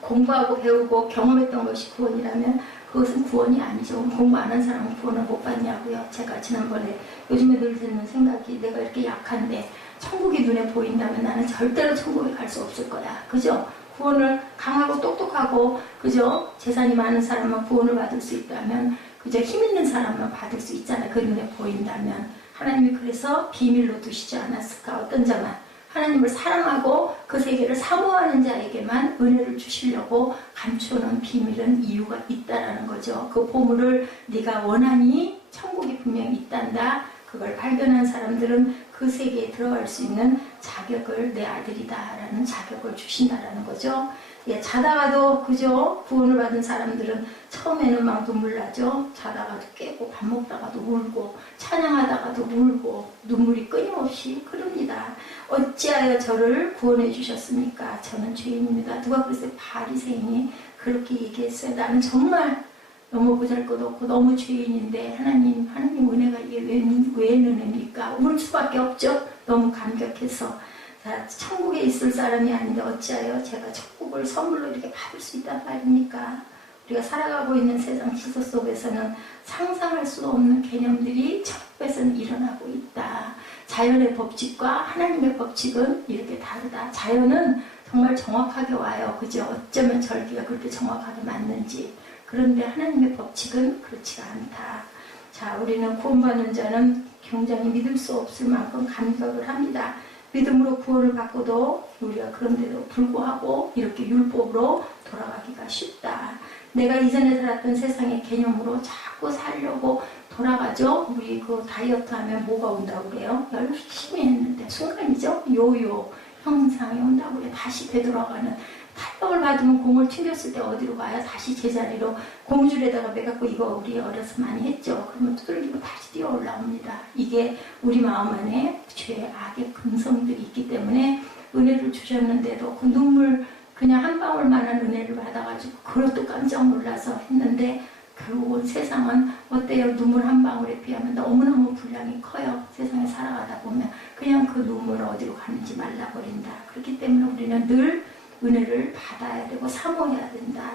공부하고 배우고 경험했던 것이 구원이라면 그것은 구원이 아니죠. 공부 안 한 사람은 구원을 못 받냐고요. 제가 지난번에 요즘에 늘 드는 생각이 내가 이렇게 약한데 천국이 눈에 보인다면 나는 절대로 천국에 갈 수 없을 거야. 그죠? 구원을 강하고 똑똑하고 그죠? 재산이 많은 사람만 구원을 받을 수 있다면 그저 힘 있는 사람만 받을 수 있잖아요. 그 눈에 보인다면. 하나님이 그래서 비밀로 두시지 않았을까? 어떤 자만 하나님을 사랑하고 그 세계를 사모하는 자에게만 은혜를 주시려고 감추어놓은 비밀은 이유가 있다라는 거죠. 그 보물을 네가 원하니 천국이 분명히 있단다. 그걸 발견한 사람들은 그 세계에 들어갈 수 있는 자격을 내 아들이다라는 자격을 주신다라는 거죠. 예, 자다가도 그죠? 구원을 받은 사람들은 처음에는 막 눈물 나죠. 자다가도 깨고 밥 먹다가도 울고 찬양하다가도 울고 눈물이 끊임없이 흐릅니다. 어찌하여 저를 구원해 주셨습니까? 저는 죄인입니다. 누가 그랬어요? 바리새인이 그렇게 얘기했어요. 나는 정말 너무 보잘것없고 너무 죄인인데 하나님 은혜가 이게 왜 은혜입니까? 울 수밖에 없죠. 너무 감격해서. 자, 천국에 있을 사람이 아닌데 어찌하여 제가 천국을 선물로 이렇게 받을 수 있단 말입니까? 우리가 살아가고 있는 세상 시소 속에서는 상상할 수 없는 개념들이 천국에서는 일어나고 있다. 자연의 법칙과 하나님의 법칙은 이렇게 다르다. 자연은 정말 정확하게 와요. 그죠? 어쩌면 절기가 그렇게 정확하게 맞는지. 그런데 하나님의 법칙은 그렇지가 않다. 자, 우리는 구원받는 자는 굉장히 믿을 수 없을 만큼 감격을 합니다. 믿음으로 구원을 받고도 우리가 그런데도 불구하고 이렇게 율법으로 돌아가기가 쉽다. 내가 이전에 살았던 세상의 개념으로 자꾸 살려고 돌아가죠. 우리 그 다이어트 하면 뭐가 온다고 그래요? 열심히 했는데 순간이죠. 요요 형상이 온다고 그래. 다시 되돌아가는. 탄력을 받으면 공을 튕겼을 때 어디로 가요? 다시 제자리로 고무줄에다가 매갖고 이거 우리 어려서 많이 했죠. 그러면 두들기고 다시 뛰어 올라옵니다. 이게 우리 마음 안에 죄의 악의 근성들이 있기 때문에 은혜를 주셨는데도 그 눈물 그냥 한 방울만한 은혜를 받아가지고 그것도 깜짝 놀라서 했는데 결국은 세상은 어때요? 눈물 한 방울에 비하면 너무너무 분량이 커요. 세상에 살아가다 보면 그냥 그 눈물을 어디로 가는지 말라버린다. 그렇기 때문에 우리는 늘 은혜를 받아야 되고 사모해야 된다.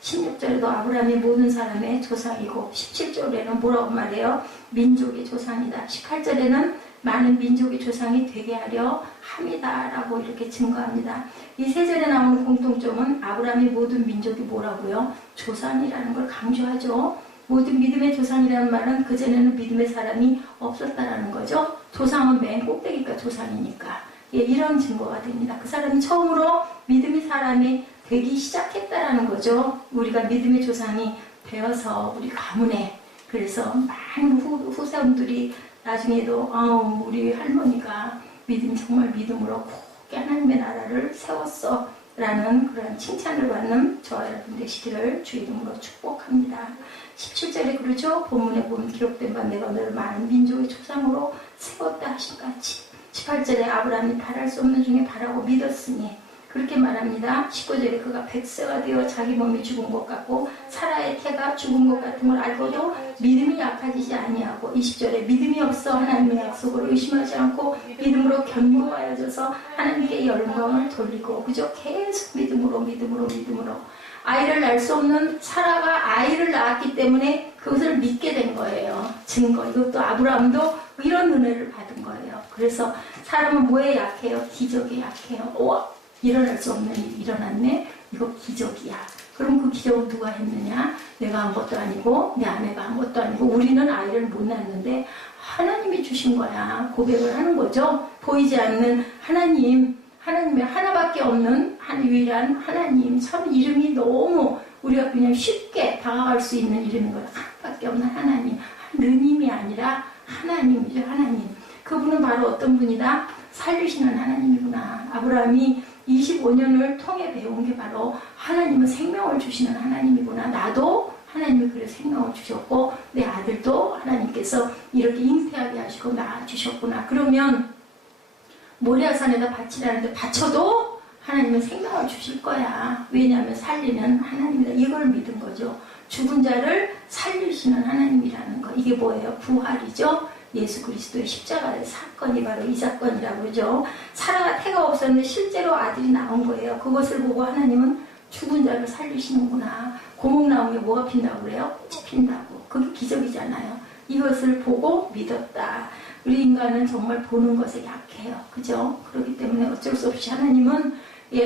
16절에도 아브라함이 모든 사람의 조상이고 17절에는 뭐라고 말해요? 민족의 조상이다. 18절에는 많은 민족의 조상이 되게 하려 함이다 라고 이렇게 증거합니다. 이 세 절에 나오는 공통점은 아브라함이 모든 민족이 뭐라고요? 조상이라는 걸 강조하죠. 모든 믿음의 조상이라는 말은 그전에는 믿음의 사람이 없었다라는 거죠. 조상은 맨 꼭대기가 조상이니까. 예, 이런 증거가 됩니다. 그 사람이 처음으로 믿음의 사람이 되기 시작했다라는 거죠. 우리가 믿음의 조상이 되어서 우리 가문에 그래서 많은 후사람들이 나중에도 우리 할머니가 정말 믿음으로 굳게 하나님의 나라를 세웠어 라는 그런 칭찬을 받는 저와 여러분 되시기를 주 이름으로 축복합니다. 17절에 그러죠. 본문에 보면 기록된 바 내가 너를 많은 민족의 조상으로 세웠다 하신 같이 18절에 아브라함이 바랄 수 없는 중에 바라고 믿었으니 그렇게 말합니다. 19절에 그가 100세가 되어 자기 몸이 죽은 것 같고 사라의 태가 죽은 것 같은 걸 알고도 믿음이 약해지지 아니하고 20절에 믿음이 없어 하나님의 약속을 의심하지 않고 믿음으로 견고하여져서 하나님께 영광을 돌리고 그저 계속 믿음으로 아이를 낳을 수 없는 사라가 아이를 낳았기 때문에 그것을 믿게 된 거예요. 증거. 이것도 아브라함도 이런 은혜를 받은 거예요. 그래서 사람은 뭐에 약해요? 기적에 약해요. 일어날 수 없는 일이 일어났네? 이거 기적이야. 그럼 그 기적을 누가 했느냐? 내가 한 것도 아니고 내 아내가 한 것도 아니고 우리는 아이를 못 낳는데 하나님이 주신 거야. 고백을 하는 거죠. 보이지 않는 하나님의 하나밖에 없는 유일한 하나님. 참 이름이 너무 우리가 그냥 쉽게 다가갈 수 있는 이름인 거예요. 하나밖에 없는 하나님. 느님이 아니라 하나님이죠. 하나님. 그분은 바로 어떤 분이다? 살리시는 하나님이구나. 아브라함이 25년을 통해 배운 게 바로 하나님은 생명을 주시는 하나님이구나. 나도 하나님이 그래 생명을 주셨고 내 아들도 하나님께서 이렇게 잉태하게 하시고 낳아주셨구나. 그러면 모리아산에다 바치라는데 바쳐도 하나님은 생명을 주실 거야. 왜냐하면 살리는 하나님이다. 이걸 믿은 거죠. 죽은 자를 살리시는 하나님이라는 거. 이게 뭐예요? 부활이죠. 예수 그리스도의 십자가의 사건이 바로 이 사건이라고 그러죠. 사라가 태가 없었는데 실제로 아들이 나온 거예요. 그것을 보고 하나님은 죽은 자를 살리시는구나. 고목나무에 뭐가 핀다고 그래요? 꽃이 핀다고. 그게 기적이잖아요. 이것을 보고 믿었다. 우리 인간은 정말 보는 것에 약해요. 그죠? 그렇기 때문에 어쩔 수 없이 하나님은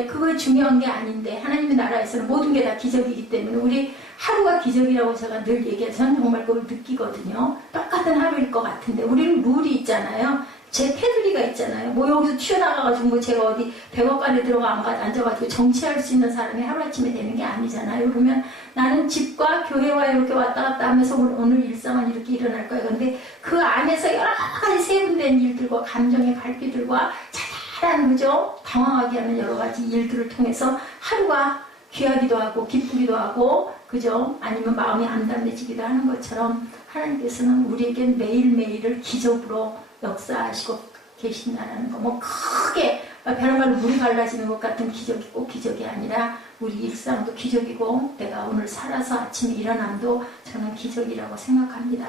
그거 중요한 게 아닌데 하나님의 나라에서는 모든 게 다 기적이기 때문에 우리 하루가 기적이라고 제가 늘 얘기해서 저는 정말 그걸 느끼거든요. 똑같은 하던 하루일 것 같은데 우리는 룰이 있잖아요. 제 테두리가 있잖아요. 뭐 여기서 튀어나가가지고 뭐 제가 어디 백악관에 들어가 앉아가지고 정치할 수 있는 사람이 하루아침에 되는 게 아니잖아요. 그러면 나는 집과 교회와 이렇게 왔다 갔다 하면서 오늘 일상은 이렇게 일어날 거야. 근데 그 안에서 여러 가지 세분된 일들과 감정의 갈피들과 자잘한 그죠? 당황하게 하는 여러 가지 일들을 통해서 하루가 귀하기도 하고 기쁘기도 하고 그죠? 아니면 마음이 암담해지기도 하는 것처럼 하나님께서는 우리에게 매일매일을 기적으로 역사하시고 계신다는 거. 뭐 크게 벼랑말로 물이 갈라지는 것 같은 기적이 꼭 기적이 아니라 우리 일상도 기적이고 내가 오늘 살아서 아침에 일어남도 저는 기적이라고 생각합니다.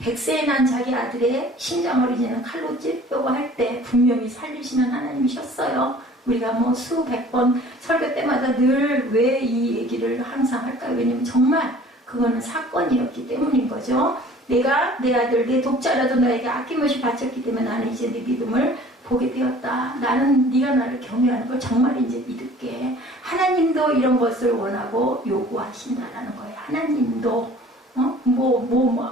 100세에 난 자기 아들의 심장을 이제는 칼로 찌르려고 할 때 분명히 살리시는 하나님이셨어요. 우리가 뭐 수백 번 설교 때마다 늘 왜 이 얘기를 항상 할까요? 왜냐면 정말 그거는 사건이었기 때문인 거죠. 내가 내 아들, 내 독자라도 나에게 아낌없이 바쳤기 때문에 나는 이제 내 믿음을 보게 되었다. 나는 네가 나를 경외하는 걸 정말 이제 믿을게. 하나님도 이런 것을 원하고 요구하신다라는 거예요. 하나님도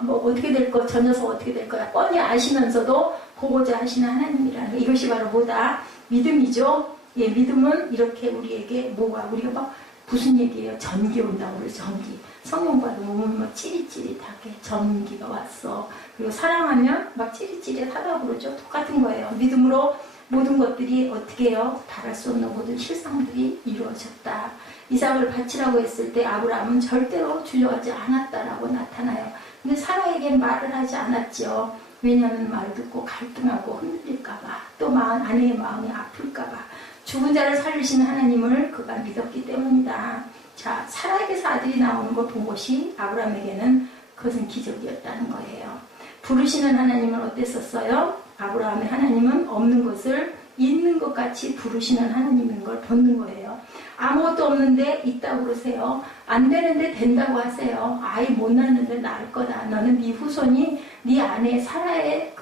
어떻게 될 거, 저 녀석 어떻게 될 거야 뻔히 아시면서도 보고자 하시는 하나님이라는 거. 이것이 바로 뭐다? 믿음이죠. 예, 믿음은 이렇게 우리에게 우리가 막 무슨 얘기예요? 전기 온다고 그러죠. 전기. 성령 받으면 막 찌릿찌릿하게 전기가 왔어. 그리고 사랑하면 막 찌릿찌릿하다고 그러죠. 똑같은 거예요. 믿음으로 모든 것들이 어떻게 해요? 바랄 수 없는 모든 실상들이 이루어졌다. 이삭을 바치라고 했을 때 아브라함은 절대로 주저하지 않았다라고 나타나요. 근데 사라에게 말을 하지 않았죠. 왜냐하면 말을 듣고 갈등하고 흔들릴까봐, 또 아내의 마음이 아플까봐. 죽은 자를 살리시는 하나님을 그가 믿었기 때문이다. 자, 사라에게서 아들이 나오는 걸 본 것이 아브라함에게는 그것은 기적이었다는 거예요. 부르시는 하나님은 어땠었어요? 아브라함의 하나님은 없는 것을 있는 것 같이 부르시는 하나님인 걸 보는 거예요. 아무것도 없는데 있다고 그러세요. 안 되는데 된다고 하세요. 아이 못 낳는데 낳을 거다. 너는 네 후손이 네 아내 사라의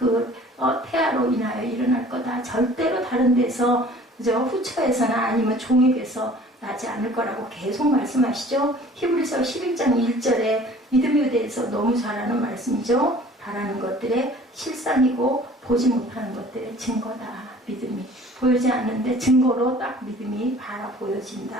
태아로 인하여 일어날 거다. 절대로 다른 데서 그죠? 후처에서나 아니면 종에게서 나지 않을 거라고 계속 말씀하시죠. 히브리서 11장 1절에 믿음에 대해서 너무 잘 아는 말씀이죠. 바라는 것들의 실상이고 보지 못하는 것들의 증거다. 믿음이 보이지 않는데 증거로 딱 믿음이 바라 보여진다.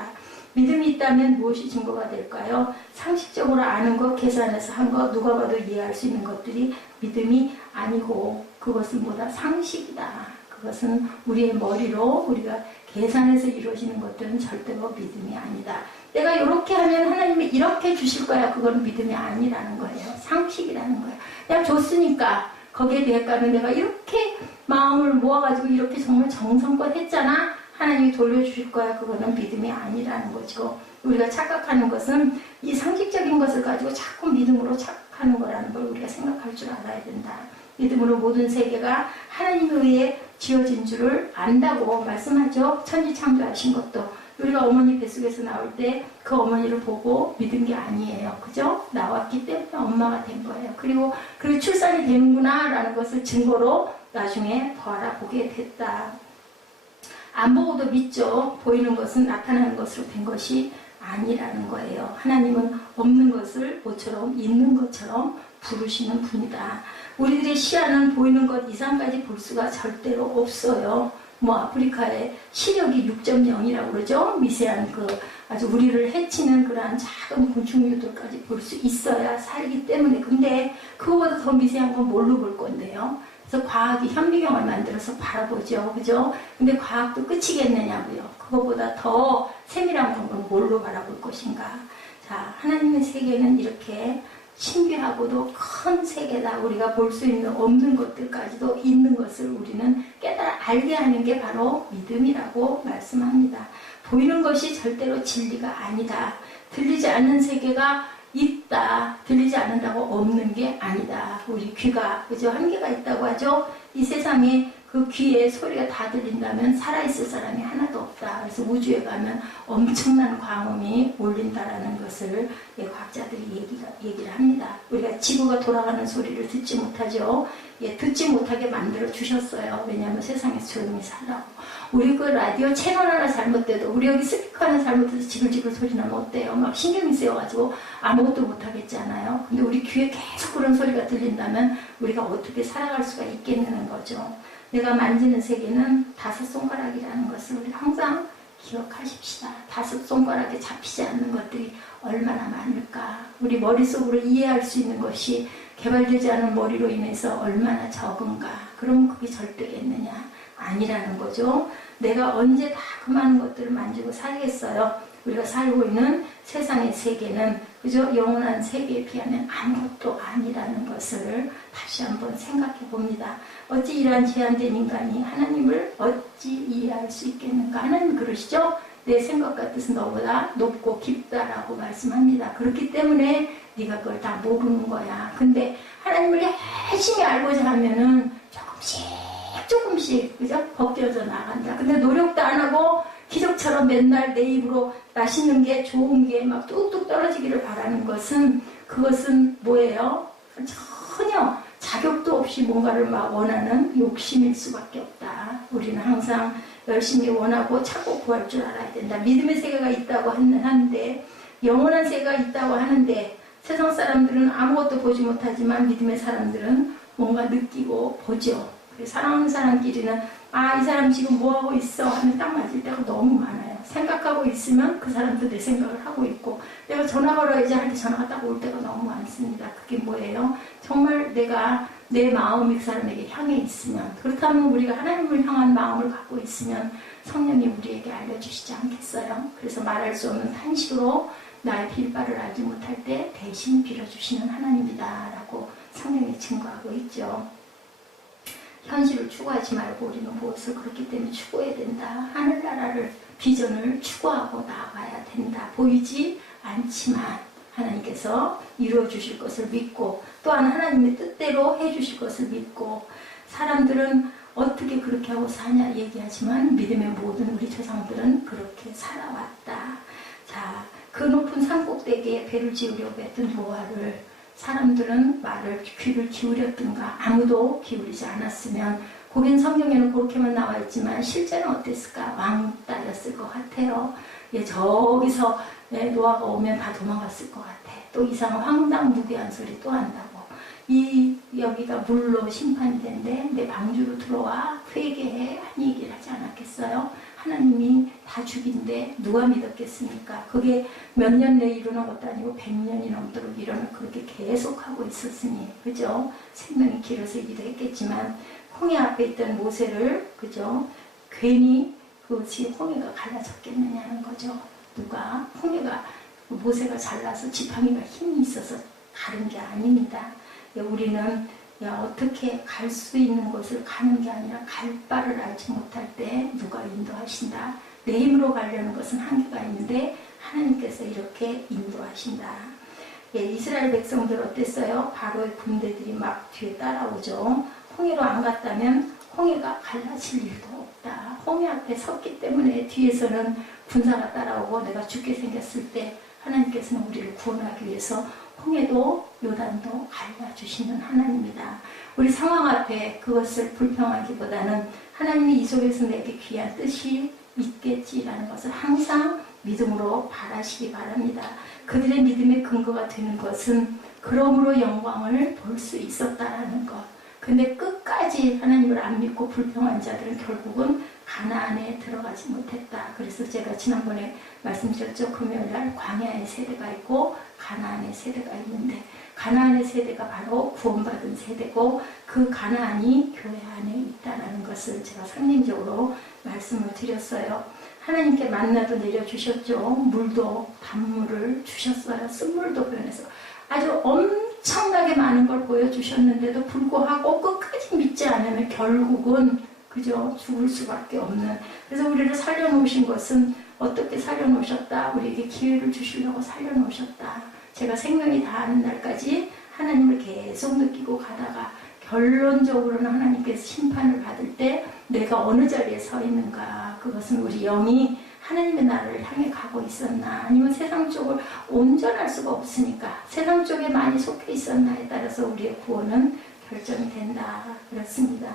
믿음이 있다면 무엇이 증거가 될까요? 상식적으로 아는 것, 계산해서 한 것, 누가 봐도 이해할 수 있는 것들이 믿음이 아니고 그것은 뭐다? 상식이다. 그것은 우리의 머리로 우리가 계산해서 이루어지는 것들은 절대로 믿음이 아니다. 내가 이렇게 하면 하나님이 이렇게 주실 거야. 그건 믿음이 아니라는 거예요. 상식이라는 거예요. 내가 줬으니까 거기에 대가는 내가 이렇게 마음을 모아가지고 이렇게 정말 정성껏 했잖아. 하나님이 돌려주실 거야. 그거는 믿음이 아니라는 거죠. 우리가 착각하는 것은 이 상식적인 것을 가지고 자꾸 믿음으로 착각하는 거라는 걸 우리가 생각할 줄 알아야 된다. 믿음으로 모든 세계가 하나님에 의해 지어진 줄을 안다고 말씀하죠. 천지 창조하신 것도 우리가 어머니 뱃속에서 나올 때 그 어머니를 보고 믿은 게 아니에요. 그죠? 나왔기 때문에 엄마가 된 거예요. 그리고 출산이 되는구나 라는 것을 증거로 나중에 보게 됐다. 안 보고도 믿죠. 보이는 것은 나타나는 것으로 된 것이 아니라는 거예요. 하나님은 없는 것을 모처럼 있는 것처럼 부르시는 분이다. 우리들의 시야는 보이는 것 이상까지 볼 수가 절대로 없어요. 아프리카의 시력이 6.0이라고 그러죠. 미세한 아주 우리를 해치는 그러한 작은 곤충류들까지 볼 수 있어야 살기 때문에. 근데 그거보다 더 미세한 건 뭘로 볼 건데요? 그래서 과학이 현미경을 만들어서 바라보죠. 그죠? 근데 과학도 끝이겠느냐고요. 그거보다 더 세밀한 건 뭘로 바라볼 것인가. 자, 하나님의 세계는 이렇게 신비하고도 큰 세계다. 우리가 볼 수 있는 없는 것들까지도 있는 것을 우리는 깨달아 알게 하는 게 바로 믿음이라고 말씀합니다. 보이는 것이 절대로 진리가 아니다. 들리지 않는 세계가 있다. 들리지 않는다고 없는 게 아니다. 우리 귀가 그죠? 한계가 있다고 하죠. 이 세상에 그 귀에 소리가 다 들린다면 살아있을 사람이 하나도 없다. 그래서 우주에 가면 엄청난 광음이 울린다라는 것을 과학자들이 얘기를 합니다. 우리가 지구가 돌아가는 소리를 듣지 못하죠. 듣지 못하게 만들어 주셨어요. 왜냐하면 세상에서 조용히 살라고. 우리 그 라디오 채널 하나 잘못돼도, 우리 여기 스피커 하나 잘못돼서 지글지글 소리 나면 어때요? 막 신경이 쓰여가지고 아무것도 못하겠잖아요. 근데 우리 귀에 계속 그런 소리가 들린다면 우리가 어떻게 살아갈 수가 있겠냐는 거죠. 내가 만지는 세계는 5손가락이라는 것을 우리 항상 기억하십시다. 5손가락에 잡히지 않는 것들이 얼마나 많을까. 우리 머릿속으로 이해할 수 있는 것이 개발되지 않은 머리로 인해서 얼마나 적은가. 그럼 그게 절대겠느냐? 아니라는 거죠. 내가 언제 다 그 많은 것들을 만지고 살겠어요. 우리가 살고 있는 세상의 세계는 그저 영원한 세계에 비하면 아무것도 아니라는 것을 다시 한번 생각해 봅니다. 어찌 이러한 제한된 인간이 하나님을 어찌 이해할 수 있겠는가? 하나님 그러시죠? 내 생각과 뜻은 너보다 높고 깊다라고 말씀합니다. 그렇기 때문에 네가 그걸 다 모르는 거야. 근데 하나님을 열심히 알고자 하면은 조금씩 그죠? 벗겨져 나간다. 근데 노력도 안 하고 기적처럼 맨날 내 입으로 맛있는 게 좋은 게 막 뚝뚝 떨어지기를 바라는 것은, 그것은 뭐예요? 전혀 자격도 없이 뭔가를 막 원하는 욕심일 수밖에 없다. 우리는 항상 열심히 원하고 찾고 구할 줄 알아야 된다. 믿음의 세계가 있다고 하는데, 영원한 세계가 있다고 하는데, 세상 사람들은 아무것도 보지 못하지만 믿음의 사람들은 뭔가 느끼고 보죠. 사랑하는 사람끼리는 이 사람 지금 뭐하고 있어 하면 딱 맞을 때가 너무 많아요. 생각하고 있으면 그 사람도 내 생각을 하고 있고, 내가 전화 걸어야지 할 때 전화가 딱 올 때가 너무 많습니다. 그게 뭐예요? 정말 내가 내 마음이 그 사람에게 향해 있으면, 그렇다면 우리가 하나님을 향한 마음을 갖고 있으면 성령이 우리에게 알려주시지 않겠어요? 그래서 말할 수 없는 탄식으로 나의 빌바를 알지 못할 때 대신 빌어주시는 하나님이다 라고 성령이 증거하고 있죠. 현실을 추구하지 말고 우리는 무엇을 그렇기 때문에 추구해야 된다. 하늘나라를, 비전을 추구하고 나아가야 된다. 보이지 않지만 하나님께서 이루어 주실 것을 믿고, 또한 하나님의 뜻대로 해 주실 것을 믿고, 사람들은 어떻게 그렇게 하고 사냐 얘기하지만 믿음의 모든 우리 조상들은 그렇게 살아왔다. 자, 그 높은 산 꼭대기에 배를 지으려고 했던 노아를 사람들은 귀를 기울였든가 아무도 기울이지 않았으면, 거긴 성경에는 그렇게만 나와 있지만 실제는 어땠을까? 왕따였을 것 같아요. 저기서 노아가 오면 다 도망갔을 것 같아. 또 이상한 황당무계한 소리 또 한다고. 여기가 물로 심판이 된대. 내 방주로 들어와 회개해. 한 얘기를 하지 않았겠어요? 하나님이 다 죽인데 누가 믿었겠습니까? 그게 몇 년 내에 일어난 것도 아니고 100년이 넘도록 그렇게 계속하고 있었으니, 그죠? 생명이 길어지기도 했겠지만, 홍해 앞에 있던 모세를, 그죠? 괜히 그것이 홍해가 갈라졌겠느냐는 거죠. 누가? 모세가 잘나서 지팡이가 힘이 있어서 가른 게 아닙니다. 우리는 어떻게 갈 수 있는 곳을 가는 게 아니라 갈 바를 알지 못할 때 누가 인도하신다. 내 힘으로 가려는 것은 한계가 있는데 하나님께서 이렇게 인도하신다. 이스라엘 백성들 어땠어요? 바로의 군대들이 막 뒤에 따라오죠. 홍해로 안 갔다면 홍해가 갈라질 일도 없다. 홍해 앞에 섰기 때문에 뒤에서는 군사가 따라오고 내가 죽게 생겼을 때 하나님께서는 우리를 구원하기 위해서 홍해도 요단도 갈라주시는 하나님이다. 우리 상황 앞에 그것을 불평하기보다는 하나님이 이 속에서 내게 귀한 뜻이 있겠지라는 것을 항상 믿음으로 바라시기 바랍니다. 그들의 믿음의 근거가 되는 것은 그러므로 영광을 볼 수 있었다라는 것. 근데 끝까지 하나님을 안 믿고 불평한 자들은 결국은 가나안에 들어가지 못했다. 그래서 제가 지난번에 말씀드렸죠. 금요일날 광야의 세대가 있고 가나안의 세대가 있는데, 가나안의 세대가 바로 구원받은 세대고 그 가나안이 교회 안에 있다는 것을 제가 상징적으로 말씀을 드렸어요. 하나님께 만나도 내려주셨죠. 물도 단물을 주셨어요. 쓴물도 보여내서 아주 엄청나게 많은 걸 보여주셨는데도 불구하고 끝까지 믿지 않으면 결국은 그저 죽을 수밖에 없는. 그래서 우리를 살려놓으신 것은 어떻게 살려놓으셨다? 우리에게 기회를 주시려고 살려놓으셨다. 제가 생명이 다하는 날까지 하나님을 계속 느끼고 가다가 결론적으로는 하나님께서 심판을 받을 때 내가 어느 자리에 서 있는가, 그것은 우리 영이 하나님의 나라를 향해 가고 있었나, 아니면 세상 쪽을 온전할 수가 없으니까 세상 쪽에 많이 속해 있었나에 따라서 우리의 구원은 결정이 된다. 그렇습니다.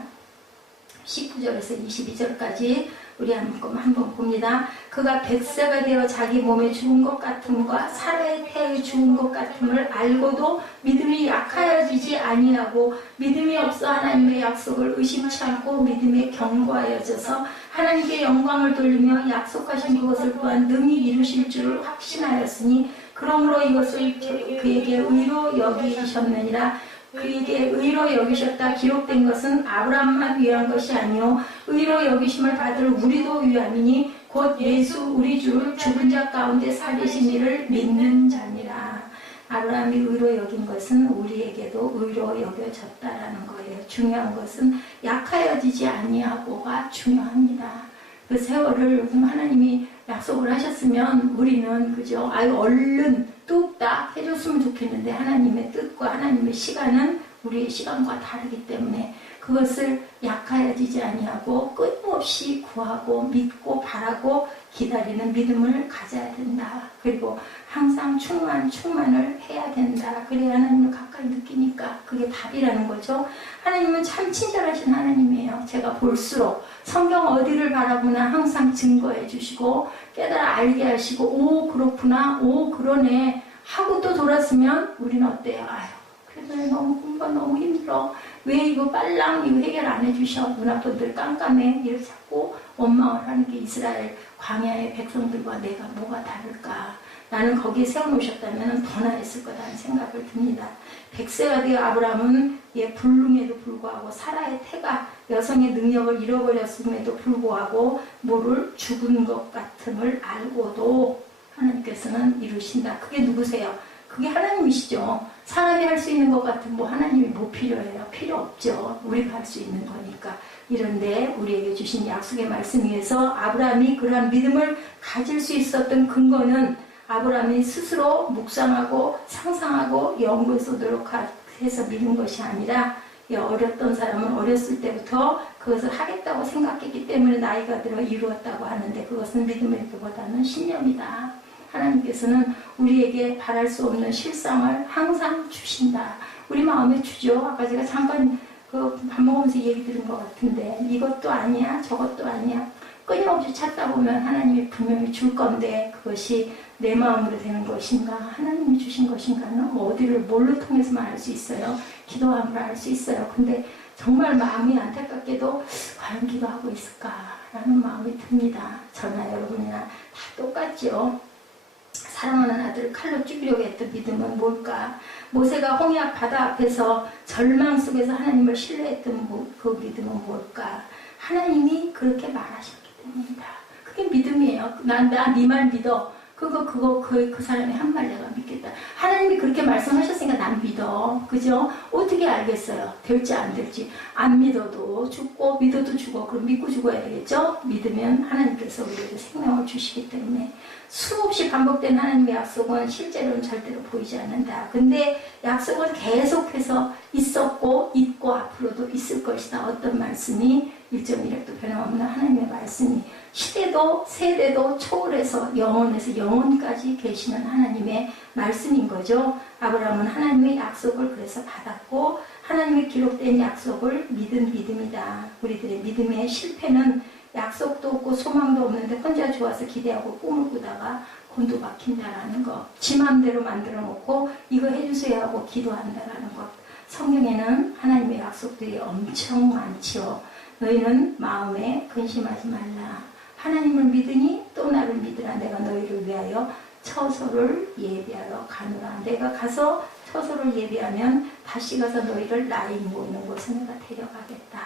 19절에서 22절까지 우리 한번 봅니다. 그가 100세가 되어 자기 몸에 죽은 것 같음과 사라의 태에 죽은 것 같음을 알고도 믿음이 약하여지지 아니하고 믿음이 없어 하나님의 약속을 의심치 않고 믿음에 견고하여져서 하나님께 영광을 돌리며 약속하신 그것을 또한 능히 이루실 줄을 확신하였으니 그러므로 이것을 그에게 의로 여기셨느니라. 그에게 의로 여기셨다 기록된 것은 아브라함만 위한 것이 아니요 의로 여기심을 받을 우리도 위함이니 곧 예수 우리 주를 죽은 자 가운데 살리신 이를 믿는 자니라. 아브라함이 의로 여긴 것은 우리에게도 의로 여겨졌다라는 거예요. 중요한 것은 약하여지지 아니하고가 중요합니다. 그 세월을 요즘 하나님이 약속을 하셨으면 우리는 그죠? 아유 얼른 뚝딱 해줬으면 좋겠는데 하나님의 뜻과 하나님의 시간은 우리의 시간과 다르기 때문에 그것을 약하여지지 아니하고 끊임없이 구하고 믿고 바라고 기다리는 믿음을 가져야 된다. 그리고 항상 충만을 해야 된다. 그래야 하나님을 가까이 느끼니까 그게 답이라는 거죠. 하나님은 참 친절하신 하나님이에요. 제가 볼수록 성경 어디를 바라보나 항상 증거해 주시고 깨달아 알게 하시고 오 그렇구나 오 그러네 하고 또 돌았으면 우리는 어때요? 아유 그래도 너무 공부가 너무 힘들어. 왜 이거 빨랑 이거 해결 안 해주셔? 눈앞도 늘 깜깜해. 이렇게 자꾸 원망을 하는 게 이스라엘 광야의 백성들과 내가 뭐가 다를까? 나는 거기에 세워놓으셨다면 더 나았을 거라는 생각을 듭니다. 100세가 되어 아브라함은 불능에도 불구하고 사라의 태가 여성의 능력을 잃어버렸음에도 불구하고 모를 죽은 것 같음을 알고도 하나님께서는 이루신다. 그게 누구세요? 그게 하나님이시죠. 사람이 할 수 있는 것 같은 하나님이 뭐 필요해요? 필요 없죠. 우리가 할 수 있는 거니까. 이런데 우리에게 주신 약속의 말씀 위에서 아브라함이 그러한 믿음을 가질 수 있었던 근거는 아브라함이 스스로 묵상하고 상상하고 연구해서 노력해서 믿은 것이 아니라 어렸던 사람은 어렸을 때부터 그것을 하겠다고 생각했기 때문에 나이가 들어 이루었다고 하는데 그것은 믿음이기보다는 신념이다. 하나님께서는 우리에게 바랄 수 없는 실상을 항상 주신다. 우리 마음에 주죠. 아까 제가 잠깐 밥 먹으면서 얘기 들은 것 같은데 이것도 아니야 저것도 아니야 끊임없이 찾다 보면 하나님이 분명히 줄 건데 그것이 내 마음으로 되는 것인가 하나님이 주신 것인가는 어디를 뭘로 통해서만 알 수 있어요. 기도함으로 알 수 있어요. 근데 정말 마음이 안타깝게도 과연 기도하고 있을까라는 마음이 듭니다. 저나 여러분이나 다 똑같죠. 사랑하는 아들을 칼로 죽이려고 했던 믿음은 뭘까? 모세가 홍해 바다 앞에서 절망 속에서 하나님을 신뢰했던 그 믿음은 뭘까? 하나님이 그렇게 말하셨기 때문입니다. 그게 믿음이에요. 난 네 말 믿어. 그 사람의 한 말 내가 믿겠다. 하나님이 그렇게 말씀하셨으니까 난 믿어. 그죠? 어떻게 알겠어요? 될지 안 될지. 안 믿어도 죽고, 믿어도 죽어. 그럼 믿고 죽어야 되겠죠? 믿으면 하나님께서 우리에게 생명을 주시기 때문에 수없이 반복된 하나님의 약속은 실제로는 절대로 보이지 않는다. 근데 약속은 계속해서 있었고, 있고, 앞으로도 있을 것이다. 어떤 말씀이 1.1핵도 변함없는 하나님의 말씀이 시대도 세대도 초월해서 영원에서 영원까지 계시는 하나님의 말씀인 거죠. 아브라함은 하나님의 약속을 그래서 받았고 하나님의 기록된 약속을 믿은 믿음이다. 우리들의 믿음의 실패는 약속도 없고 소망도 없는데 혼자 좋아서 기대하고 꿈을 꾸다가 곤두박힌다라는 것. 지 마음대로 만들어 놓고 이거 해주세요 하고 기도한다라는 것. 성경에는 하나님의 약속들이 엄청 많지요. 너희는 마음에 근심하지 말라. 하나님을 믿으니 또 나를 믿으라. 내가 너희를 위하여 처소를 예비하러 가노라. 내가 가서 처소를 예비하면 다시 가서 너희를 나의 모이는 곳에 내가 데려가겠다.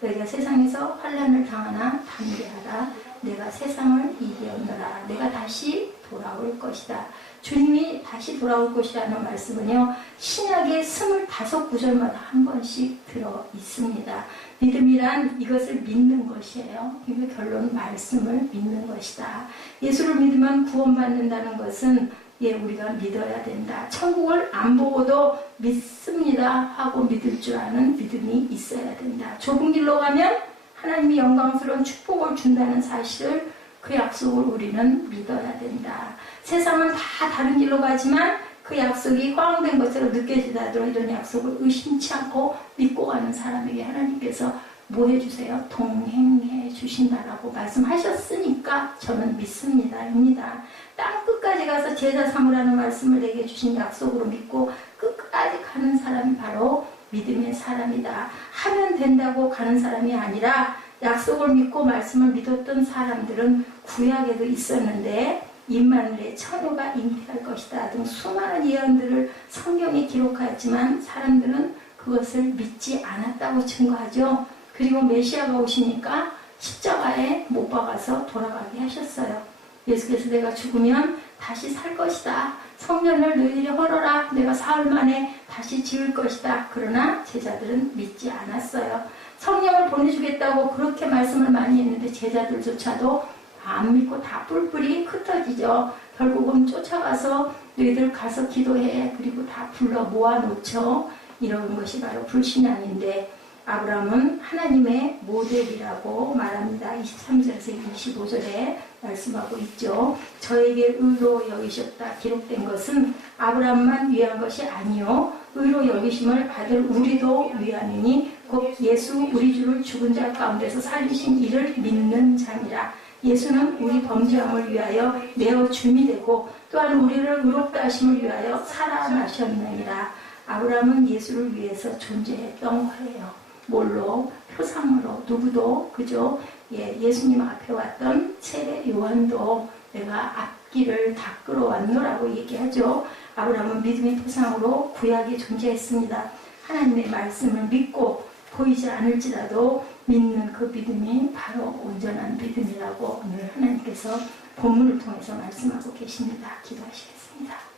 너희가 세상에서 환난을 당하나 담대하라. 내가 세상을 이기었노라. 내가 다시 돌아올 것이다. 주님이 다시 돌아올 것이라는 말씀은요. 신약의 25구절마다 한 번씩 들어 있습니다. 믿음이란 이것을 믿는 것이에요. 이게 결론 말씀을 믿는 것이다. 예수를 믿으면 구원받는다는 것은 우리가 믿어야 된다. 천국을 안 보고도 믿습니다 하고 믿을 줄 아는 믿음이 있어야 된다. 좁은 길로 가면 하나님이 영광스러운 축복을 준다는 사실을, 그 약속을 우리는 믿어야 된다. 세상은 다 다른 길로 가지만 그 약속이 허황된 것으로 느껴지더라도 이런 약속을 의심치 않고 믿고 가는 사람에게 하나님께서 뭐 해주세요? 동행해 주신다라고 말씀하셨으니까 저는 믿습니다. 입니다. 땅 끝까지 가서 제자 삼으라는 말씀을 내게 주신 약속으로 믿고 끝까지 가는 사람이 바로 믿음의 사람이다. 하면 된다고 가는 사람이 아니라 약속을 믿고 말씀을 믿었던 사람들은 구약에도 있었는데 임마누엘의 처녀가 잉태할 것이다 등 수많은 예언들을 성경에 기록하였지만 사람들은 그것을 믿지 않았다고 증거하죠. 그리고 메시아가 오시니까 십자가에 못 박아서 돌아가게 하셨어요. 예수께서 내가 죽으면 다시 살 것이다. 성전을 너희들이 헐어라. 내가 사흘 만에 다시 지을 것이다. 그러나 제자들은 믿지 않았어요. 성령을 보내주겠다고 그렇게 말씀을 많이 했는데 제자들조차도 안 믿고 다 뿔뿔이 흩어지죠. 결국은 쫓아가서 너희들 가서 기도해. 그리고 다 불러 모아놓죠. 이런 것이 바로 불신앙인데 아브라함은 하나님의 모델이라고 말합니다. 23절에서 25절에 말씀하고 있죠. 저에게 의로 여기셨다 기록된 것은 아브라함만 위한 것이 아니요 의로 여기심을 받을 우리도 위함이니 곧 예수 우리 주를 죽은 자 가운데서 살리신 이를 믿는 자니라. 예수는 우리 범죄함을 위하여 내어 죽음이 되고 또한 우리를 의롭다 하심을 위하여 살아나셨느니라. 아브라함은 예수를 위해서 존재했던 거예요. 뭘로? 표상으로. 누구도 그죠? 예수님 앞에 왔던 세례 요한도 내가 앞길을 닦으러 왔노라고 얘기하죠. 아브라함은 믿음의 표상으로 구약에 존재했습니다. 하나님의 말씀을 믿고 보이지 않을지라도 믿는 그 믿음이 바로 온전한 믿음이라고 오늘 하나님께서 본문을 통해서 말씀하고 계십니다. 기도하시겠습니다.